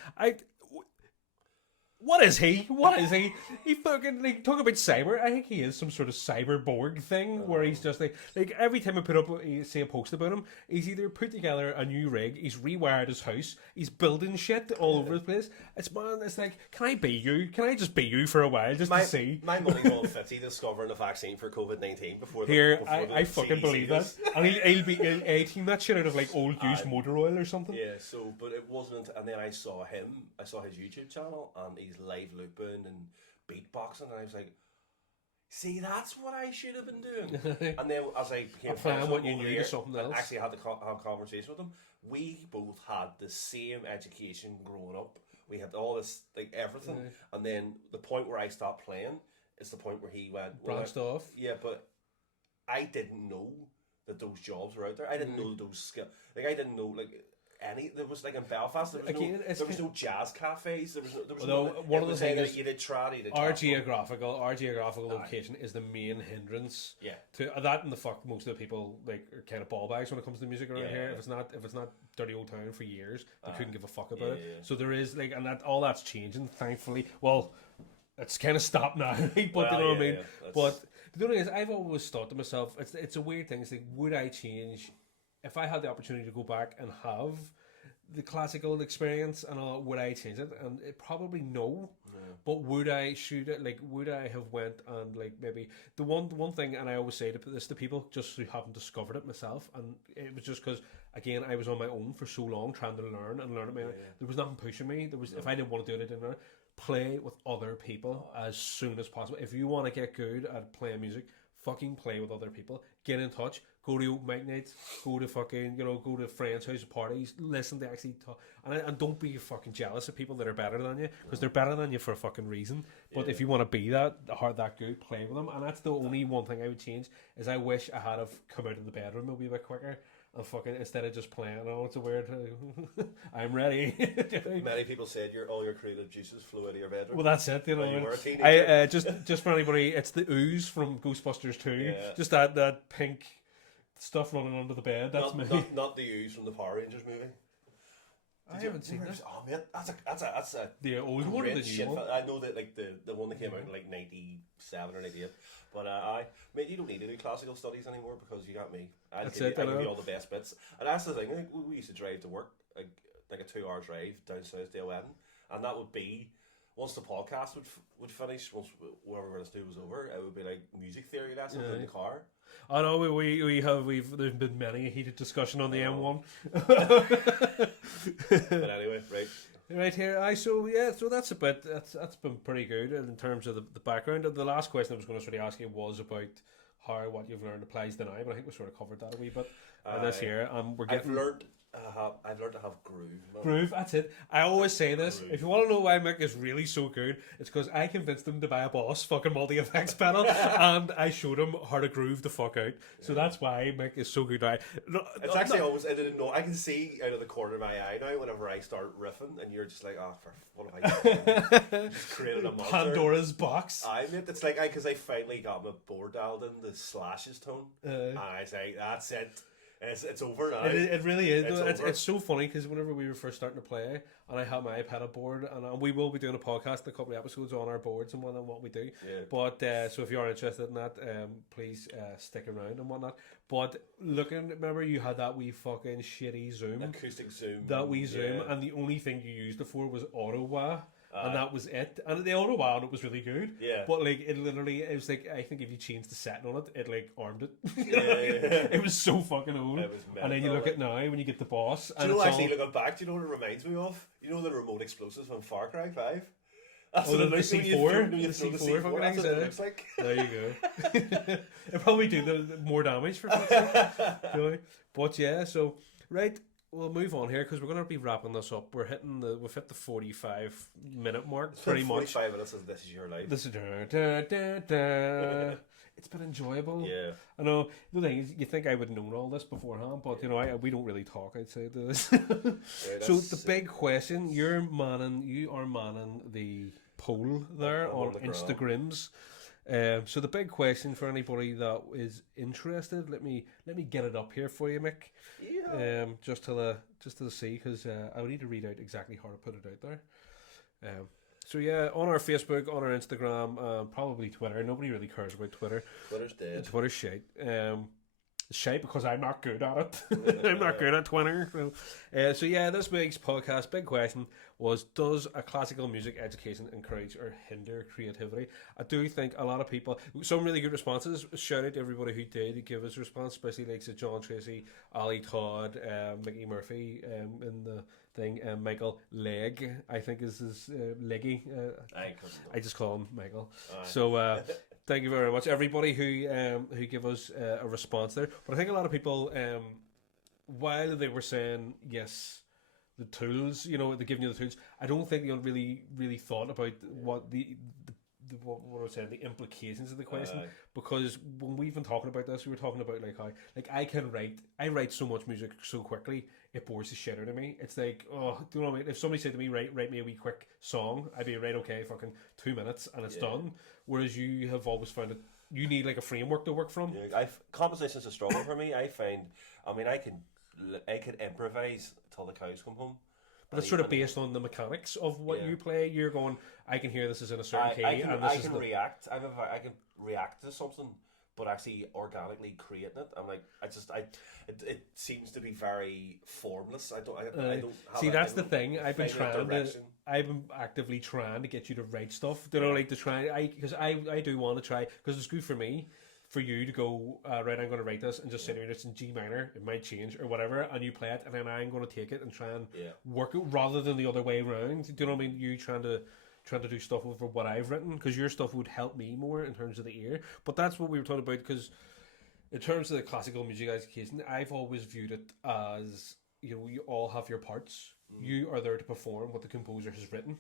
What is he? What is he? He fucking like talk about cyber. I think he is some sort of cyberborg thing where he's just like every time I put up see a post about him, he's either put together a new rig, he's rewired his house, he's building shit all over the place. It's like, can I be you? Can I just be you for a while just to see? My money's on Fitzy discovering a vaccine for COVID-19 before I fucking believe that. And he'll be 18 that shit out of like old used motor oil or something. Yeah. So, but it wasn't. And then I saw his YouTube channel and he's live looping and beatboxing, and I was like, see, that's what I should have been doing. And then as I became friends with him over the year, something else. I actually had to have a conversation with him. We both had the same education growing up. We had all this, like, everything. And then the point where I stopped playing is the point where he went branched off. Yeah, but I didn't know that those jobs were out there. I didn't know those skills. Like, I didn't know, like, there was like in Belfast there was no jazz cafes, there was no one of the things that you did try our geographical location is the main hindrance to that, and the fuck most of the people like are kind of ball bags when it comes to music around here. If it's not dirty old town for years, they couldn't give a fuck about it. So there is like, and that all that's changing thankfully. Well, it's kind of stopped now, but you know what I mean. But the thing is, I've always thought to myself, it's a weird thing. It's like, would I change if I had the opportunity to go back and have the classical experience and all? Would I change it? And probably no. But would I have went and like maybe the one thing, and I always say this to people just who haven't discovered it myself, and it was just because again I was on my own for so long trying to learn it. There was nothing pushing me. If I didn't want to do it, I didn't learn. Play with other people as soon as possible. If you want to get good at playing music, fucking play with other people. Get in touch. Go to open mic nights. Go to fucking, go to friends' house parties. Listen to actually talk. And don't be fucking jealous of people that are better than you, because they're better than you for a fucking reason. But if you want to be that good, play with them. And that's the only one thing I would change, is I wish I had have come out of the bedroom a wee bit quicker. And fucking, instead of just playing, oh, it's a weird, I'm ready. Many people said all your creative juices flew out of your bedroom. Well, that's it, you know. You were a teenager. Just for anybody, it's the ooze from Ghostbusters 2. Yeah. Just that pink stuff running under the bed. That's me. Not the ooze from the Power Rangers movie. I haven't seen that. Oh man, that's a the old one or the new one? I know that like the one that came out in like 97 or 98. But mate, you don't need to do classical studies anymore because you got me. I'll give you all the best bits. And that's the thing. Like, we used to drive to work like a 2-hour drive down south to a wedding, and that would be once the podcast would finish, once whatever we're going to do was over, it would be like music theory lessons in the car. I know there's been many a heated discussion on the M1. But anyway, right here, so that's that's been pretty good in terms of the background. The last question I was going to sort of ask you was about how what you've learned applies to now, but I think we sort of covered that a wee bit this year. I've learned I've learned to have groove. Man. Groove, that's it. I always say this. Groove. If you want to know why Mick is really so good, it's because I convinced him to buy a Boss fucking multi-effects pedal, and I showed him how to groove the fuck out. So that's why Mick is so good. It's actually always, I didn't know. I can see out of the corner of my eye now whenever I start riffing, and you're just like, oh, what have I done? Just created a monster. Pandora's box. Mate, it's like because I finally got my board dialed in the slashes tone, and I say, that's it. It's over now. It really is. It's It's so funny because whenever we were first starting to play, and I had my pedal board, and we will be doing a podcast, a couple of episodes on our boards and what we do. Yeah. But so if you are interested in that, please stick around and whatnot. But remember you had that wee fucking shitty Zoom, acoustic Zoom, that wee Zoom, yeah. and the only thing you used it for was auto wah. And that was it. And the auto wow on it was really good. Yeah. But like it was like I think if you changed the setting on it, it like armed it. Yeah. It was so fucking old. It was and then you look at now when you get the Boss. Do and you know, it's actually all, looking back, do you know what it reminds me of? You know the remote explosives on Far Cry 5? That's oh, what the it looks like C4, when the you throw C4 fucking That's what things, it looks like. There you go. It probably do the more damage for fuck's sake, you know? But yeah, so right. We'll move on here because we're going to be wrapping this up. We've hit the 45-minute mark pretty much. 45 minutes of This Is Your Life. This is it's been enjoyable. Yeah. I know the thing is, you think I would have known all this beforehand, but you know, we don't really talk outside of this. So the big question: you are manning the poll there on the Instagrams. So the big question for anybody that is interested, let me get it up here for you, Mick. Yeah. Just to see, because I would need to read out exactly how to put it out there. So yeah, on our Facebook, on our Instagram, probably Twitter. Nobody really cares about Twitter. Twitter's dead. Twitter's shite. It's shite because I'm not good at it. I'm not good at Twitter. So yeah, this week's podcast, big question was: does a classical music education encourage or hinder creativity? I do think a lot of people, some really good responses. Shout out to everybody who did give us a response, especially like so John Tracy, Ali Todd, Mickey Murphy, in the thing, Michael Legg, I think is his Leggy. I just call him Michael. So thank you very much, everybody who give us a response there. But I think a lot of people, while they were saying yes, the tools, you know, they're giving you the tools, I don't think they really thought about what what I was saying, the implications of the question. Because when we've been talking about this, we were talking about like how I write so much music so quickly, it bores the shit out of me. It's like, oh, do you know what I mean? If somebody said to me, write me a wee quick song, I'd be right, okay, fucking 2 minutes and it's done. Whereas you have always found it, you need like a framework to work from. Yeah, composition's a struggle for me. I find, I can improvise till the cows come home. But it's sort of based on the mechanics of what you play. You're going, I can hear this is in a certain key, and this I can react. I can react to something, but actually organically creating it, I'm like, it seems to be very formless. I don't see. That's the thing. I've been actively trying to get you to write stuff. You know, like to try. Because I do want to try, because it's good for me. For you to go, right, I'm going to write this and just sit here and it's in G minor, it might change or whatever, and you play it, and then I'm going to take it and try and work it rather than the other way around. Do you know what I mean? You trying to do stuff over what I've written, because your stuff would help me more in terms of the ear. But that's what we were talking about, because in terms of the classical music education, I've always viewed it as, you know, you all have your parts. You are there to perform what the composer has written.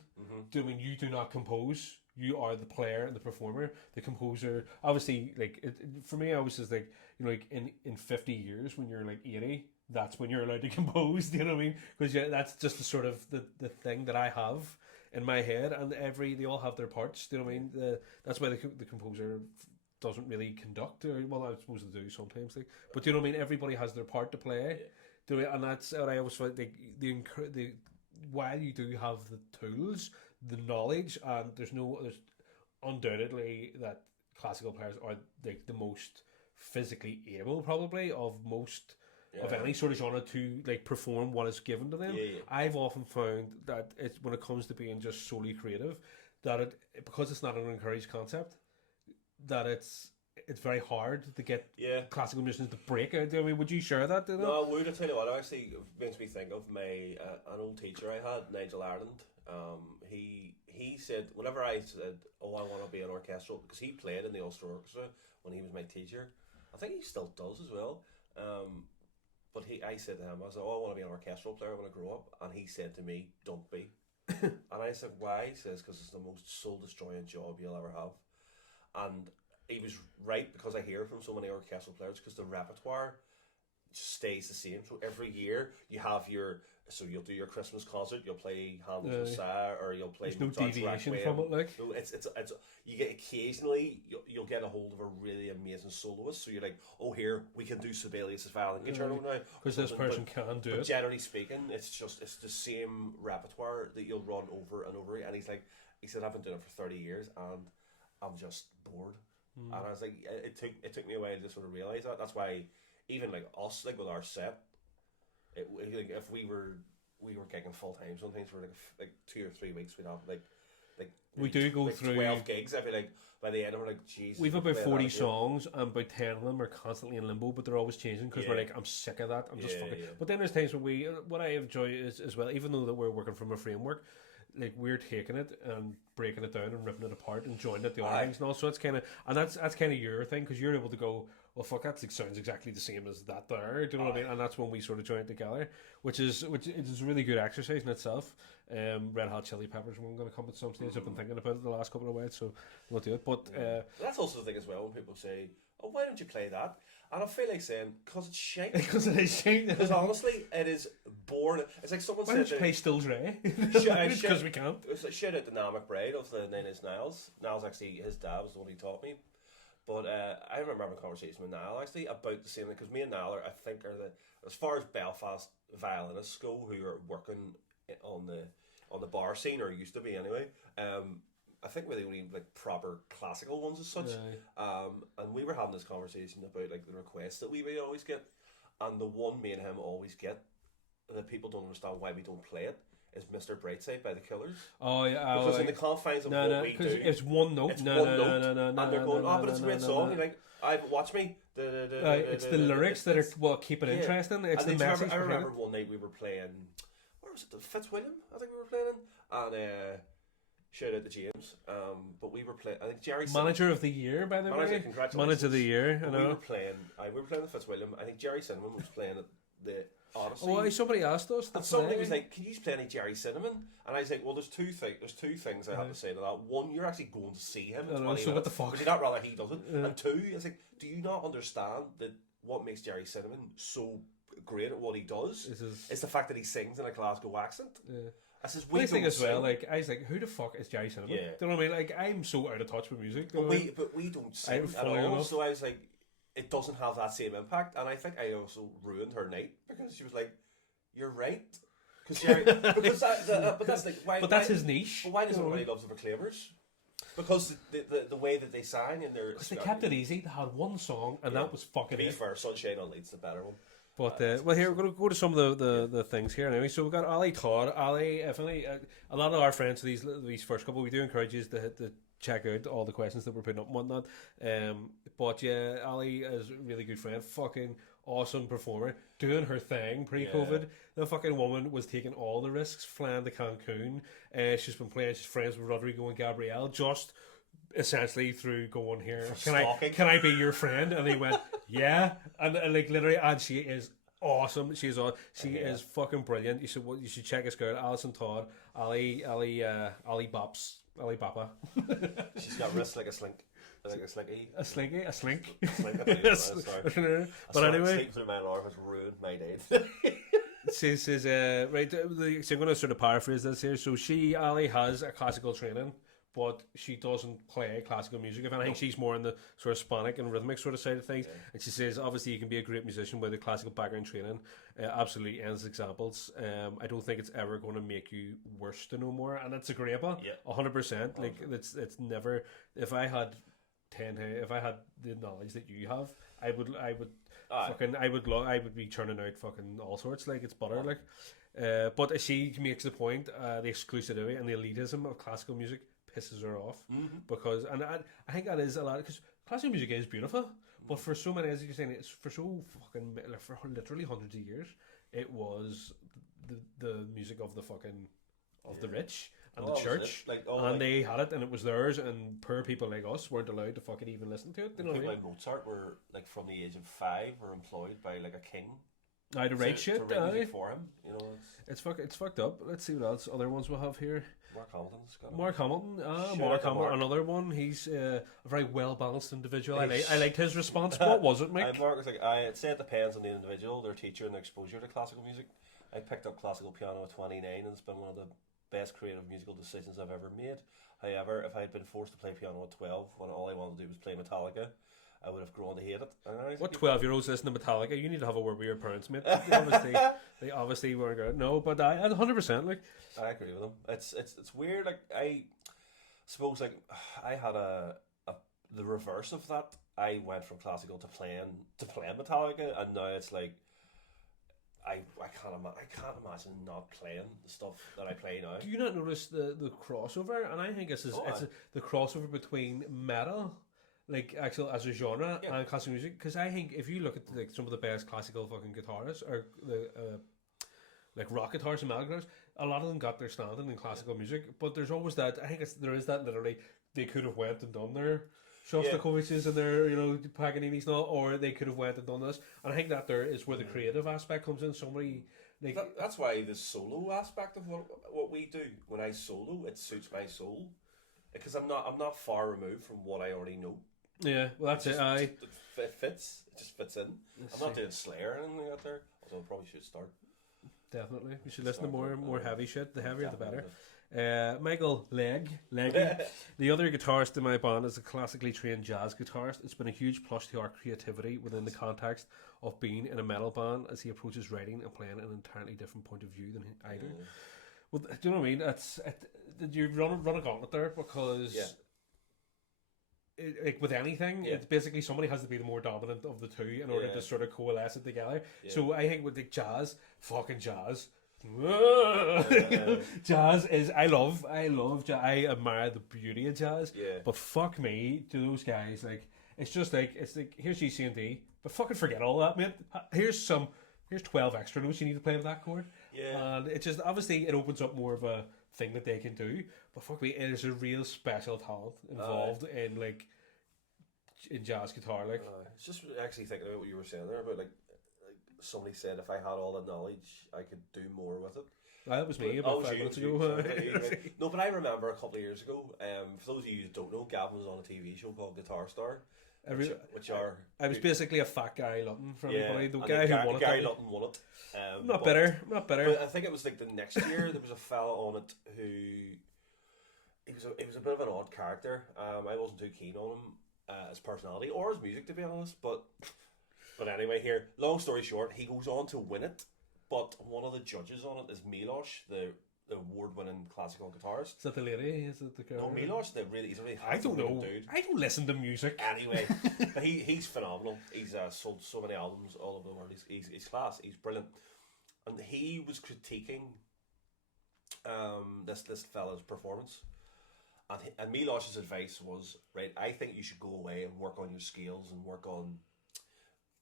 Do you mean you do not compose? You are the player and the performer. The composer, obviously, like for me, I was just like, you know, like in 50 years when you're like 80, that's when you're allowed to compose. Do you know what I mean? Because that's just the sort of the thing that I have in my head, and they all have their parts. Do you know what I mean? That's why the composer doesn't really conduct, or well, I suppose they do sometimes. But do you know what I mean? Everybody has their part to play. And that's what I always felt like the while you do have the tools, the knowledge, and there's undoubtedly that classical players are like the most physically able probably of most of any sort of genre to like perform what is given to them. I've often found that it's when it comes to being just solely creative, that because it's not an encouraged concept, that it's very hard to get classical musicians to break out. I mean, would you share that? No, I would. I tell you what, it actually makes me think of my an old teacher I had, Nigel Ireland. He said, whenever I said, oh, I want to be an orchestral, because he played in the Ulster Orchestra when he was my teacher. I think he still does as well. But I said to him, I was like, oh, I want to be an orchestral player when I grow up. And he said to me, don't be. And I said, why? He says, because it's the most soul-destroying job you'll ever have. And he was right, because I hear from so many orchestral players, because the repertoire just stays the same. So every year you have you'll do your Christmas concert, you'll play Handel's Messiah, or you'll play There's no deviation from it, like. No, it's you get occasionally you'll get a hold of a really amazing soloist. So you're like, oh, here we can do Sibelius' violin concerto now, because this person can do it. Generally speaking, it's the same repertoire that you'll run over and over. And he said, I've been doing it for 30 years and I'm just bored. And I was like, it took me a while to sort of realize that. That's why even like us, like with our set, like if we were gigging full time, sometimes for like 2 or 3 weeks we'd have like we do go through 12 gigs. I feel like by the end we're like, Jesus, we've about 40 songs, and about 10 of them are constantly in limbo, but they're always changing because we're like, I'm sick of that. I'm just fucking. Yeah. But then there's times when what I enjoy is as well, even though that we're working from a framework, like we're taking it and breaking it down and ripping it apart and joining it the other things and all. So it's kind of, and that's kind of your thing, because you're able to go, well, fuck, that sounds exactly the same as that there. Do you know what I mean? And that's when we sort of join it together, which is a really good exercise in itself. Red Hot Chili Peppers were going to come at some stage. I've been thinking about it the last couple of weeks, so we'll do it. But that's also the thing as well when people say, "Oh, why don't you play that?" And I feel like saying, "Because it's shite." Because it is shite. Because honestly, it is boring. It's like someone why said, don't you play Still Dre? Because we can't. It's like shout out to Niall McBride of the Nine Inch Nails. Niall's actually, his dad was the one who taught me. But I remember having a conversation with Niall actually about the same thing, because me and Niall I think are as far as Belfast violinists go, who are working on the bar scene, or used to be anyway. I think we're the only like proper classical ones as such. And we were having this conversation about like the requests that we always get, and the one me and him always get that people don't understand why we don't play it is Mr. Brightside by the Killers. Oh yeah, because in the confines of what we do, it's one note. It's one note, and they're going, "Oh, but it's a great song." You're like, watch me. It's the lyrics that are what keep it interesting. It's the message. I remember one night we were playing. Where was it? The Fitzwilliam, I think we were playing, and shout out to James. But we were playing. I think Jerry Manager of the Year, by the way. Congratulations. Manager of the Year. I know. We were playing the Fitzwilliam. I think Jerry Cinnamon was playing the Odyssey. Oh, somebody asked us. And somebody was like, "Can you play any Jerry Cinnamon?" And I was like, "Well, there's two things I have to say to that. One, you're actually going to see him in 20 minutes. So what the fuck? Would you not rather he doesn't? And two, I was like, do you not understand that what makes Jerry Cinnamon so great at what he does is the fact that he sings in a Glasgow accent?" I says, we think as well, like, I was like, who the fuck is Jerry Cinnamon? Do you know what I mean? Like, I'm so out of touch with music. But we don't sing at all. So I was like, it doesn't have that same impact. And I think I also ruined her night, because she was like, "You're right." Because but that's like, why? But that's his niche. But why does everybody love the Proclaimers? Because the way that they sang and their, because they kept it easy. They had one song, and that was fucking. To be fair, Sunshine on Lead's the better one. But well, here we're going to go to some of the things here anyway. So we've got Ali Todd. Ali, if any, a lot of our friends, these first couple, we do encourage you to check out all the questions that we're putting up and whatnot. But yeah, Ali is a really good friend, fucking awesome performer, doing her thing pre-COVID. The fucking woman was taking all the risks, flying to Cancun. She's been playing. She's friends with Rodrigo and Gabrielle, just essentially through going here. Can I be your friend? And he went, yeah, and like literally, and she is awesome. She is fucking brilliant. You should check this girl, Alison Todd, Ali Bops. Ali Bapa. She's got wrists like a slink. Like a slinky. A slinky? A slink? Sorry. But anyway. Sleep through my alarm has ruined my day. She says, right, so I'm going to sort of paraphrase this here. So Ali has a classical training, but she doesn't play classical music. If anything, she's more in the sort of sonic and rhythmic sort of side of things. And she says, obviously, you can be a great musician with a classical background training. Absolutely ends examples. I don't think it's ever going to make you worse to know more. And that's a great one. 100%. Like, it's never. If I had the knowledge that you have, I would be churning out fucking all sorts. Like, it's butter. Like, but she makes the point, the exclusivity and the elitism of classical music pisses her off, because, and I think that is a lot, because classical music is beautiful, but for so many, as you're saying, it's for so fucking, like, for literally hundreds of years, it was the music of the fucking of the rich and the church, they had it and it was theirs, and poor people like us weren't allowed to fucking even listen to it. You know what I mean? Like Mozart were, like, from the age of 5 were employed by like a king I to write shit. to write music for him. You know, It's fucked up. Let's see what else other ones we'll have here. Mark Hamilton's got Mark Hamilton, Shout Mark out to Hamilton, Mark. another one. He's a very well balanced individual. He's- I liked his response. What was it, Mick? Mark was like, I'd say it depends on the individual, their teacher, and their exposure to classical music. I picked up classical piano at 29, and it's been one of the best creative musical decisions I've ever made. However, if I had been forced to play piano at 12, when all I wanted to do was play Metallica, I would have grown to hate it. And I was What like, 12-year-olds listen to Metallica? You need to have a word with your parents, mate. They obviously weren't good. No, but I 100% like. I agree with him. It's weird. Like I suppose, like I had the reverse of that. I went from classical to playing Metallica, and now it's like I can't imagine not playing the stuff that I play now. Do you not notice the crossover? And I think it's the crossover between metal, like actual as a genre, and classical music. Because I think if you look at like some of the best classical fucking guitarists or the like rock guitars and metal guitars, a lot of them got their standing in classical music. But there's always that. I think there is that literally they could have went and done their Shostakovich's and their Paganinis and all, or they could have went and done this. And I think that there is where the creative aspect comes in. Somebody like that's why the solo aspect of what we do when I solo, it suits my soul because I'm not far removed from what I already know. Yeah, well that's it. It fits. It just fits in. I'm not doing Slayer or anything out there. Although I probably should start. Definitely, we should listen to more heavy shit. The heavier, the better. Michael Leggy, the other guitarist in my band, is a classically trained jazz guitarist. It's been a huge plus to our creativity within the context of being in a metal band, as he approaches writing and playing an entirely different point of view than I do. Well, do you know what I mean? Did you run a gauntlet there because? Yeah. Like with anything, it's basically somebody has to be the more dominant of the two in order to sort of coalesce it together. Yeah. So I think with the jazz, jazz is I love jazz. I admire the beauty of jazz. Yeah. But fuck me, to those guys, like it's like here's G C and D, but fucking forget all that, mate. Here's 12 extra notes you need to play with that chord. Yeah. And it just obviously it opens up more of a thing that they can do. But fuck me, there's a real special talent involved in jazz guitar. Like, it's just actually thinking about what you were saying there about like somebody said if I had all the knowledge, I could do more with it. That was me about 5 minutes ago. No, but I remember a couple of years ago. For those of you who don't know, Gavin was on a TV show called Guitar Star. I was basically a fat Gary Lutton for everybody. The guy who won it. Gary Lutton won it. Not better. But I think it was like the next year there was a fella on it who he was a bit of an odd character. I wasn't too keen on him his personality or his music, to be honest. But anyway, here, long story short, he goes on to win it. But one of the judges on it is Milosh, the award-winning classical guitarist. Is that the lady? Is it the girl? No, Milosh. He's a really I don't know. dude. I don't listen to music. Anyway, but he's phenomenal. He's sold so many albums all over the world. He's class. He's brilliant. And he was critiquing this fella's performance. And Milosh's advice was, right, I think you should go away and work on your skills and work on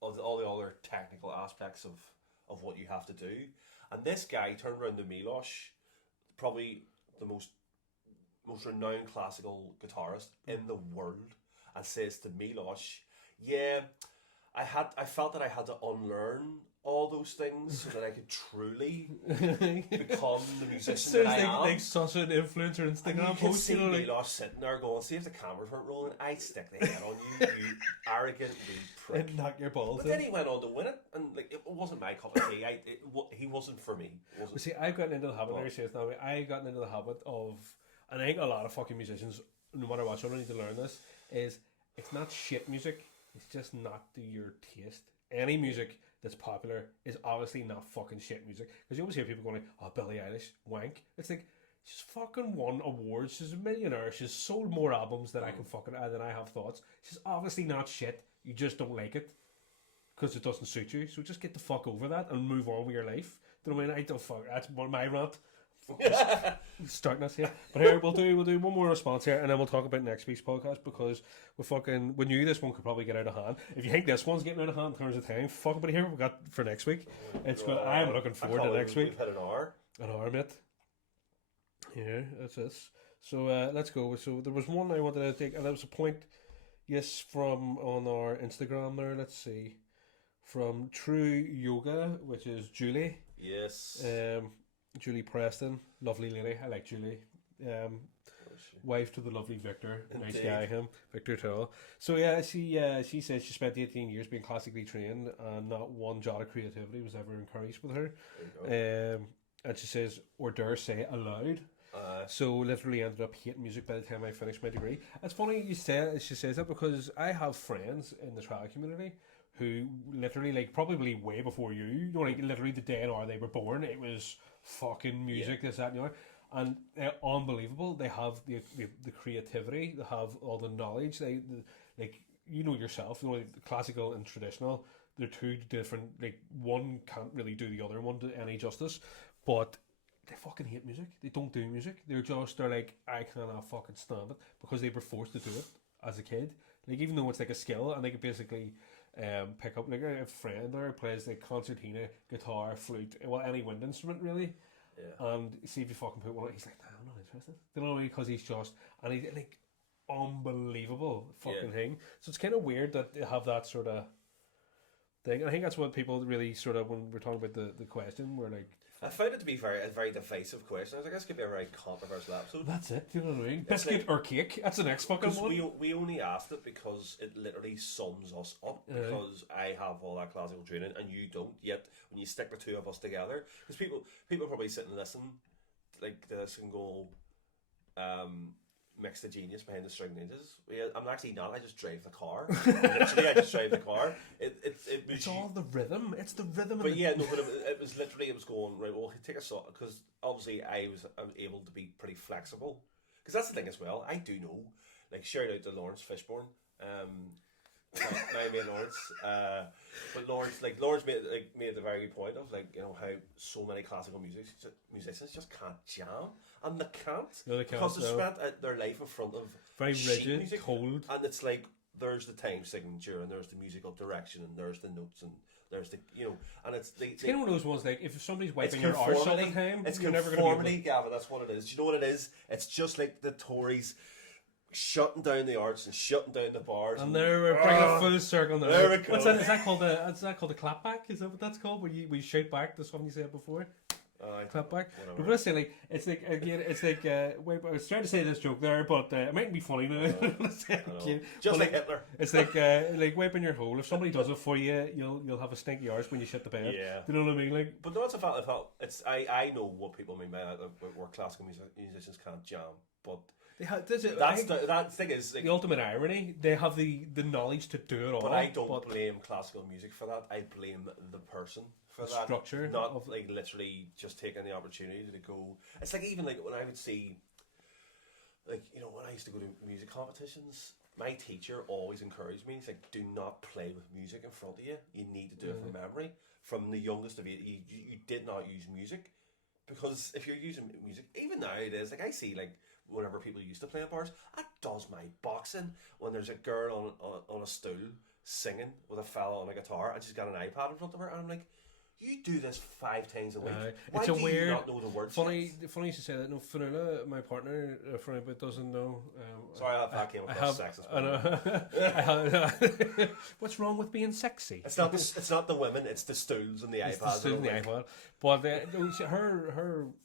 all the other technical aspects of what you have to do. And this guy turned around to Milosh, probably the most renowned classical guitarist in the world, and says to Milosh, yeah, I felt that I had to unlearn all those things so that I could truly become the musician that I am. Like such an influencer Instagram post. See Milosh sitting there going, see if the cameras weren't rolling, I'd stick the head on you, you arrogant wee prick. And knock your balls But then he went on to win it, and like it wasn't my cup of tea. He wasn't for me. Well, see, I've gotten into the habit, I've gotten into the habit of, and I think a lot of fucking musicians, no matter what, so I need to learn this, is it's not shit music, it's just not to your taste. Any music that's popular is obviously not fucking shit music, because you always hear people going like, oh, Billie Eilish, wank. It's like, she's fucking won awards, she's a millionaire, she's sold more albums than I can fucking than I have thoughts. She's obviously not shit, you just don't like it because it doesn't suit you, so just get the fuck over that and move on with your life. Do you know what I mean? I don't fuck, that's my rant. Starting us here, but here we'll do one more response here, and then we'll talk about next week's podcast, because we knew this one could probably get out of hand. If you think this one's getting out of hand in terms of time, fuck it. But here we got for next week. It's good. I'm looking forward to next week. We've had an hour, mate. Yeah, that's this. So let's go. So there was one I wanted to take, and that was a point, yes, from on our Instagram there. Let's see, from True Yoga, which is Julie. Yes. Julie Preston, lovely lady. I like Julie. Wife to the lovely Victor, nice Indeed. guy him, Victor Tull. So yeah, she says she spent 18 years being classically trained, and not one jot of creativity was ever encouraged with her. And she says, or dare say, allowed. So literally ended up hating music by the time I finished my degree. It's funny she says that, because I have friends in the trial community who literally, like, probably way before you know, like literally the day and hour they were born, it was fucking music, this, that, and the other. And they're unbelievable. They have the creativity, they have all the knowledge. Like, you know yourself, you know, like, classical and traditional, they're two different, like, one can't really do the other one to any justice. But they fucking hate music. They don't do music. They're like, I cannot fucking stand it, because they were forced to do it as a kid. Like, even though it's like a skill, and they could basically pick up, like, a friend there who plays like concertina, guitar, flute, well, any wind instrument really. Yeah. And see if you fucking put one on, he's like, nah, I'm not interested. You know, because he's just, and he's like, unbelievable fucking thing. So it's kind of weird that they have that sort of thing. And I think that's what people really sort of, when we're talking about the question, we're like, I found it to be a very divisive question. I was like, this could be a very controversial episode. That's it, do you know what I mean? Biscuit or cake? That's the next fucking one. We only asked it because it literally sums us up. Because I have all that classical training and you don't. Yet when you stick the two of us together, because people probably sit and listen like this and go, Mick's the genius behind the string ninjas. Yeah, I'm actually not. I just drive the car. Literally, I just drive the car. It's all the rhythm. It's the rhythm. But yeah, no. But it was literally, it was going right. Well, take a song, because obviously I was able to be pretty flexible. Because that's the thing as well. I do know. Like, shout out to Lawrence Fishburne. My mate Lawrence. But Lawrence made the very good point of, like, you know, how so many classical musicians just can't jam. And they can't. No, they can't. Because they spent their life in front of very rigid, music, cold. And it's like, there's the time signature, and there's the musical direction, and there's the notes, and there's the, you know, and it's kind of one of those ones, like, if somebody's wiping your arse all the time, it's you're never conformity, going to be Gavin, that's what it is. Do you know what it is? It's just like the Tories shutting down the arts and shutting down the bars. And there we're bringing a full circle there. There we go. What's that? Is that called a clapback? Is that what that's called? Where you shout back to something you said before? Clap back. But what I say, like, it's like, again, it's like, wait, I was trying to say this joke there, but it mightn't be funny now. Just like Hitler. It's like wiping your hole. If somebody does it for you, you'll have a stinky arse when you shit the bed. Yeah. Do you know what I mean? Like, but no, it's a fact. I know what people mean by that, where classical musicians can't jam, but that thing is like, the ultimate irony. They have the knowledge to do it all. But I don't blame classical music for that. I blame the person for that structure, not like literally just taking the opportunity to go. It's like, even like when I would see, like, you know, when I used to go to music competitions, my teacher always encouraged me. He's like, do not play with music in front of you. You need to do it from memory. From the youngest of you did not use music, because if you're using music, even nowadays, like, I see, like, whenever people used to play in bars, that does my boxing when there's a girl on a stool singing with a fella on a guitar and she's got an iPad in front of her, and I'm like, you do this 5 times a week. Why do you not know the words? Funny you should say that. No, Fanula, my partner, for anybody that doesn't know. Sorry, that came across sexist. What's wrong with being sexy? It's not the women. It's the stools and the iPads. The stools and the iPad. But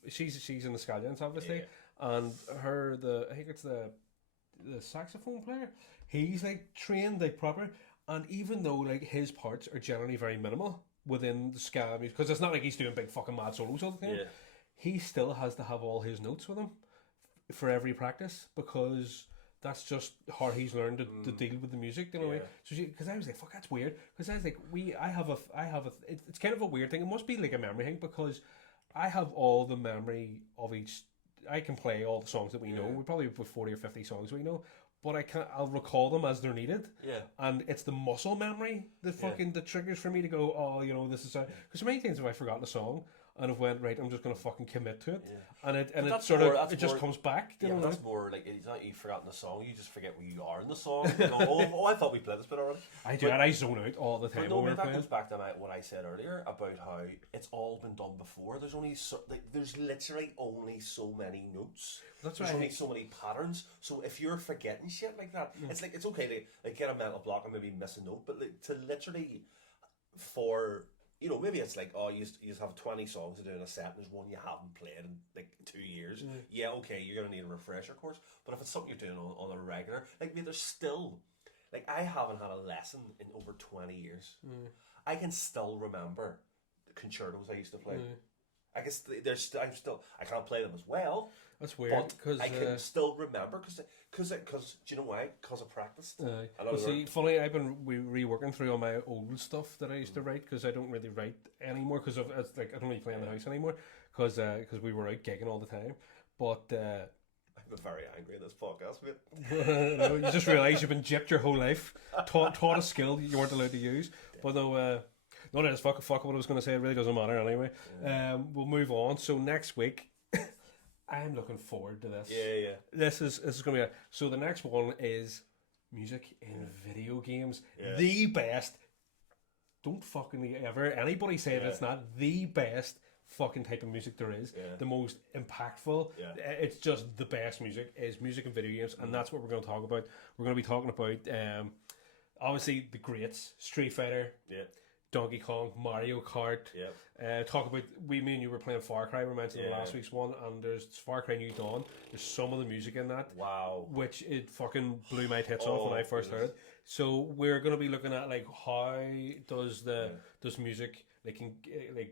she's in the Scallions, obviously, and I think it's the saxophone player. He's like trained like proper, and even though like his parts are generally very minimal within the ska music, because it's not like he's doing big fucking mad solos all the time, he still has to have all his notes with him for every practice, because that's just how he's learned to deal with the music, you know. So because I was like, fuck, that's weird, because I was like, it's kind of a weird thing. It must be like a memory thing, because I have all the memory of each. I can play all the songs that we know. We probably have 40 or 50 songs we know, but I'll recall them as they're needed. Yeah. And it's the muscle memory that triggers for me to go, oh, you know, this is because so many times have I forgotten a song and I've went, right, I'm just going to fucking commit to it, and it just comes back. You know, that's more like, it's not you've forgotten the song, you just forget where you are in the song. You go, oh, I thought we played this bit already. I do, and I zone out all the time. But that goes back to what I said earlier about how it's all been done before. There's only there's literally only so many notes. There's only so many patterns. So if you're forgetting shit like that, it's like, it's okay to like get a mental block and maybe miss a note, but like, to literally for, you know, maybe it's like, oh, you just have 20 songs to do in a set, and there's one you haven't played in like 2 years. Yeah, okay, you're gonna need a refresher course. But if it's something you're doing on a regular, like, mate, there's still, like, I haven't had a lesson in over 20 years. I can still remember the concertos I used to play. I guess I can't play them as well. That's weird, because I can still remember because do you know why? Because I practiced. Well, see, funny, I've been reworking through all my old stuff that I used to write, because I don't really write anymore, because it's like I don't really play in the house anymore, because we were out gigging all the time. But I've been very angry in this podcast, mate. no, you just realise you've been gypped your whole life, taught a skill you weren't allowed to use. But no, no, it's fuck what I was going to say. It really doesn't matter anyway. We'll move on. So next week, I'm looking forward to this. Yeah. This is going to be so the next one is music in video games. Yeah. The best. Don't fucking ever anybody say that it's not the best fucking type of music there is. The most impactful. It's just the best music is music in video games, and that's what we're going to talk about. We're going to be talking about obviously the greats: Street Fighter, Donkey Kong, Mario Kart. Talk about me and you were playing Far Cry. We mentioned in last week's one, and there's Far Cry New Dawn. There's some of the music in that. Wow. Which it fucking blew my tits off when I first heard it. So we're gonna be looking at like how does music like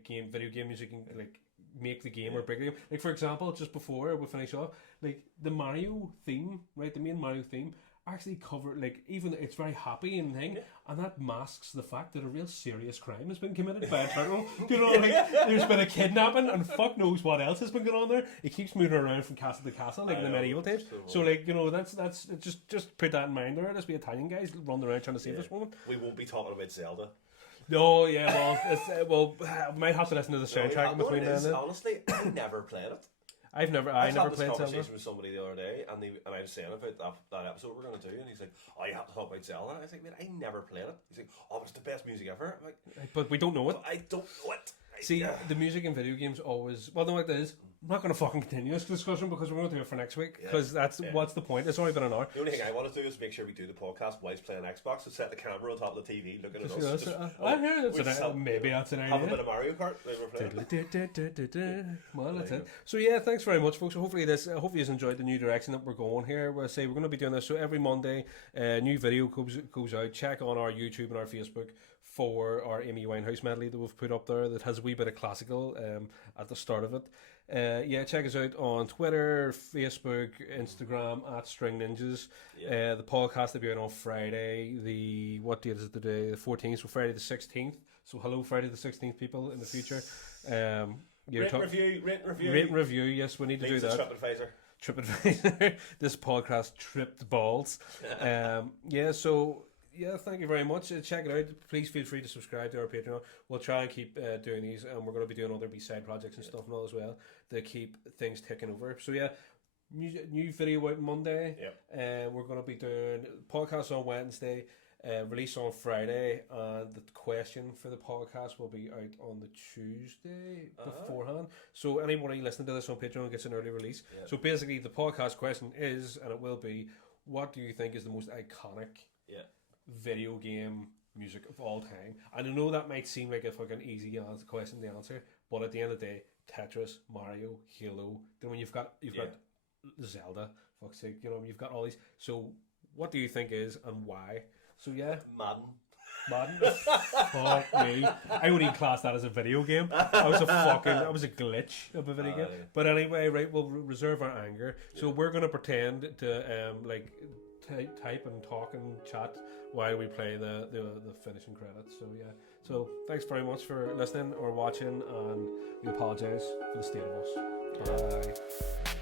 video game music like make the game or big game. Like for example, just before we finish off, like the Mario theme, right? The main Mario theme actually cover like even it's very happy and thing, and that masks the fact that a real serious crime has been committed by a turtle. You know, like there's been a kidnapping and fuck knows what else has been going on there. He keeps moving around from castle to castle like in the medieval times. So like, you know, that's just put that in mind there. There's be Italian guys running around trying to save this woman. We won't be talking about Zelda. No, well, we might have to listen to the soundtrack in between now and then. Honestly, I never played it. I never played Zelda. this conversation with somebody the other day, and I was saying about that episode we're going to do, and he's like, "Oh, you have to talk about Zelda." I was like, "Man, I never played it." He's like, "Oh, it's the best music ever." I'm like, but we don't know it. I don't know it. See, the music in video games always. Well, no, it is. I'm not going to fucking continue this discussion because we're going to do it for next week. Because what's the point? It's only been an hour. The only thing I want to do is make sure we do the podcast whilst playing Xbox and set the camera on top of the TV, looking at us. Maybe that's an idea. Have a bit of Mario Kart. Well, that's it. So yeah, thanks very much, folks. Hopefully you enjoyed the new direction that we're going here. We're going to be doing this. So every Monday, new video goes out. Check on our YouTube and our Facebook for our Amy Winehouse medley that we've put up there that has a wee bit of classical at the start of it. Check us out on Twitter, Facebook, Instagram at String Ninjas. The podcast will be out on Friday. What date is it today? The 14th, so Friday the 16th. So hello, Friday the 16th, people in the future. Rate and review. Yes, we need to do that. TripAdvisor. This podcast tripped balls. Thank you very much. Check it out. Please feel free to subscribe to our Patreon. We'll try and keep doing these, and we're going to be doing other B-side projects and stuff and all as well to keep things ticking over. So new video out Monday. We're going to be doing podcasts on Wednesday, release on Friday, and the question for the podcast will be out on the Tuesday beforehand. So anybody listening to this on Patreon gets an early release. So basically, the podcast question is, and it will be, what do you think is the most iconic video game music of all time? And I know that might seem like a fucking easy question to answer, but at the end of the day, Tetris, Mario, Halo, then when you've got Zelda, fuck's sake, you know, you've got all these. So what do you think is and why? So Madden. Fuck me. I wouldn't even class that as a video game. That was a glitch of a video game. But anyway, right, we'll reserve our anger. So we're gonna pretend to type and talk and chat while we play the finishing credits. So thanks very much for listening or watching, and we apologize for the state of us. Bye.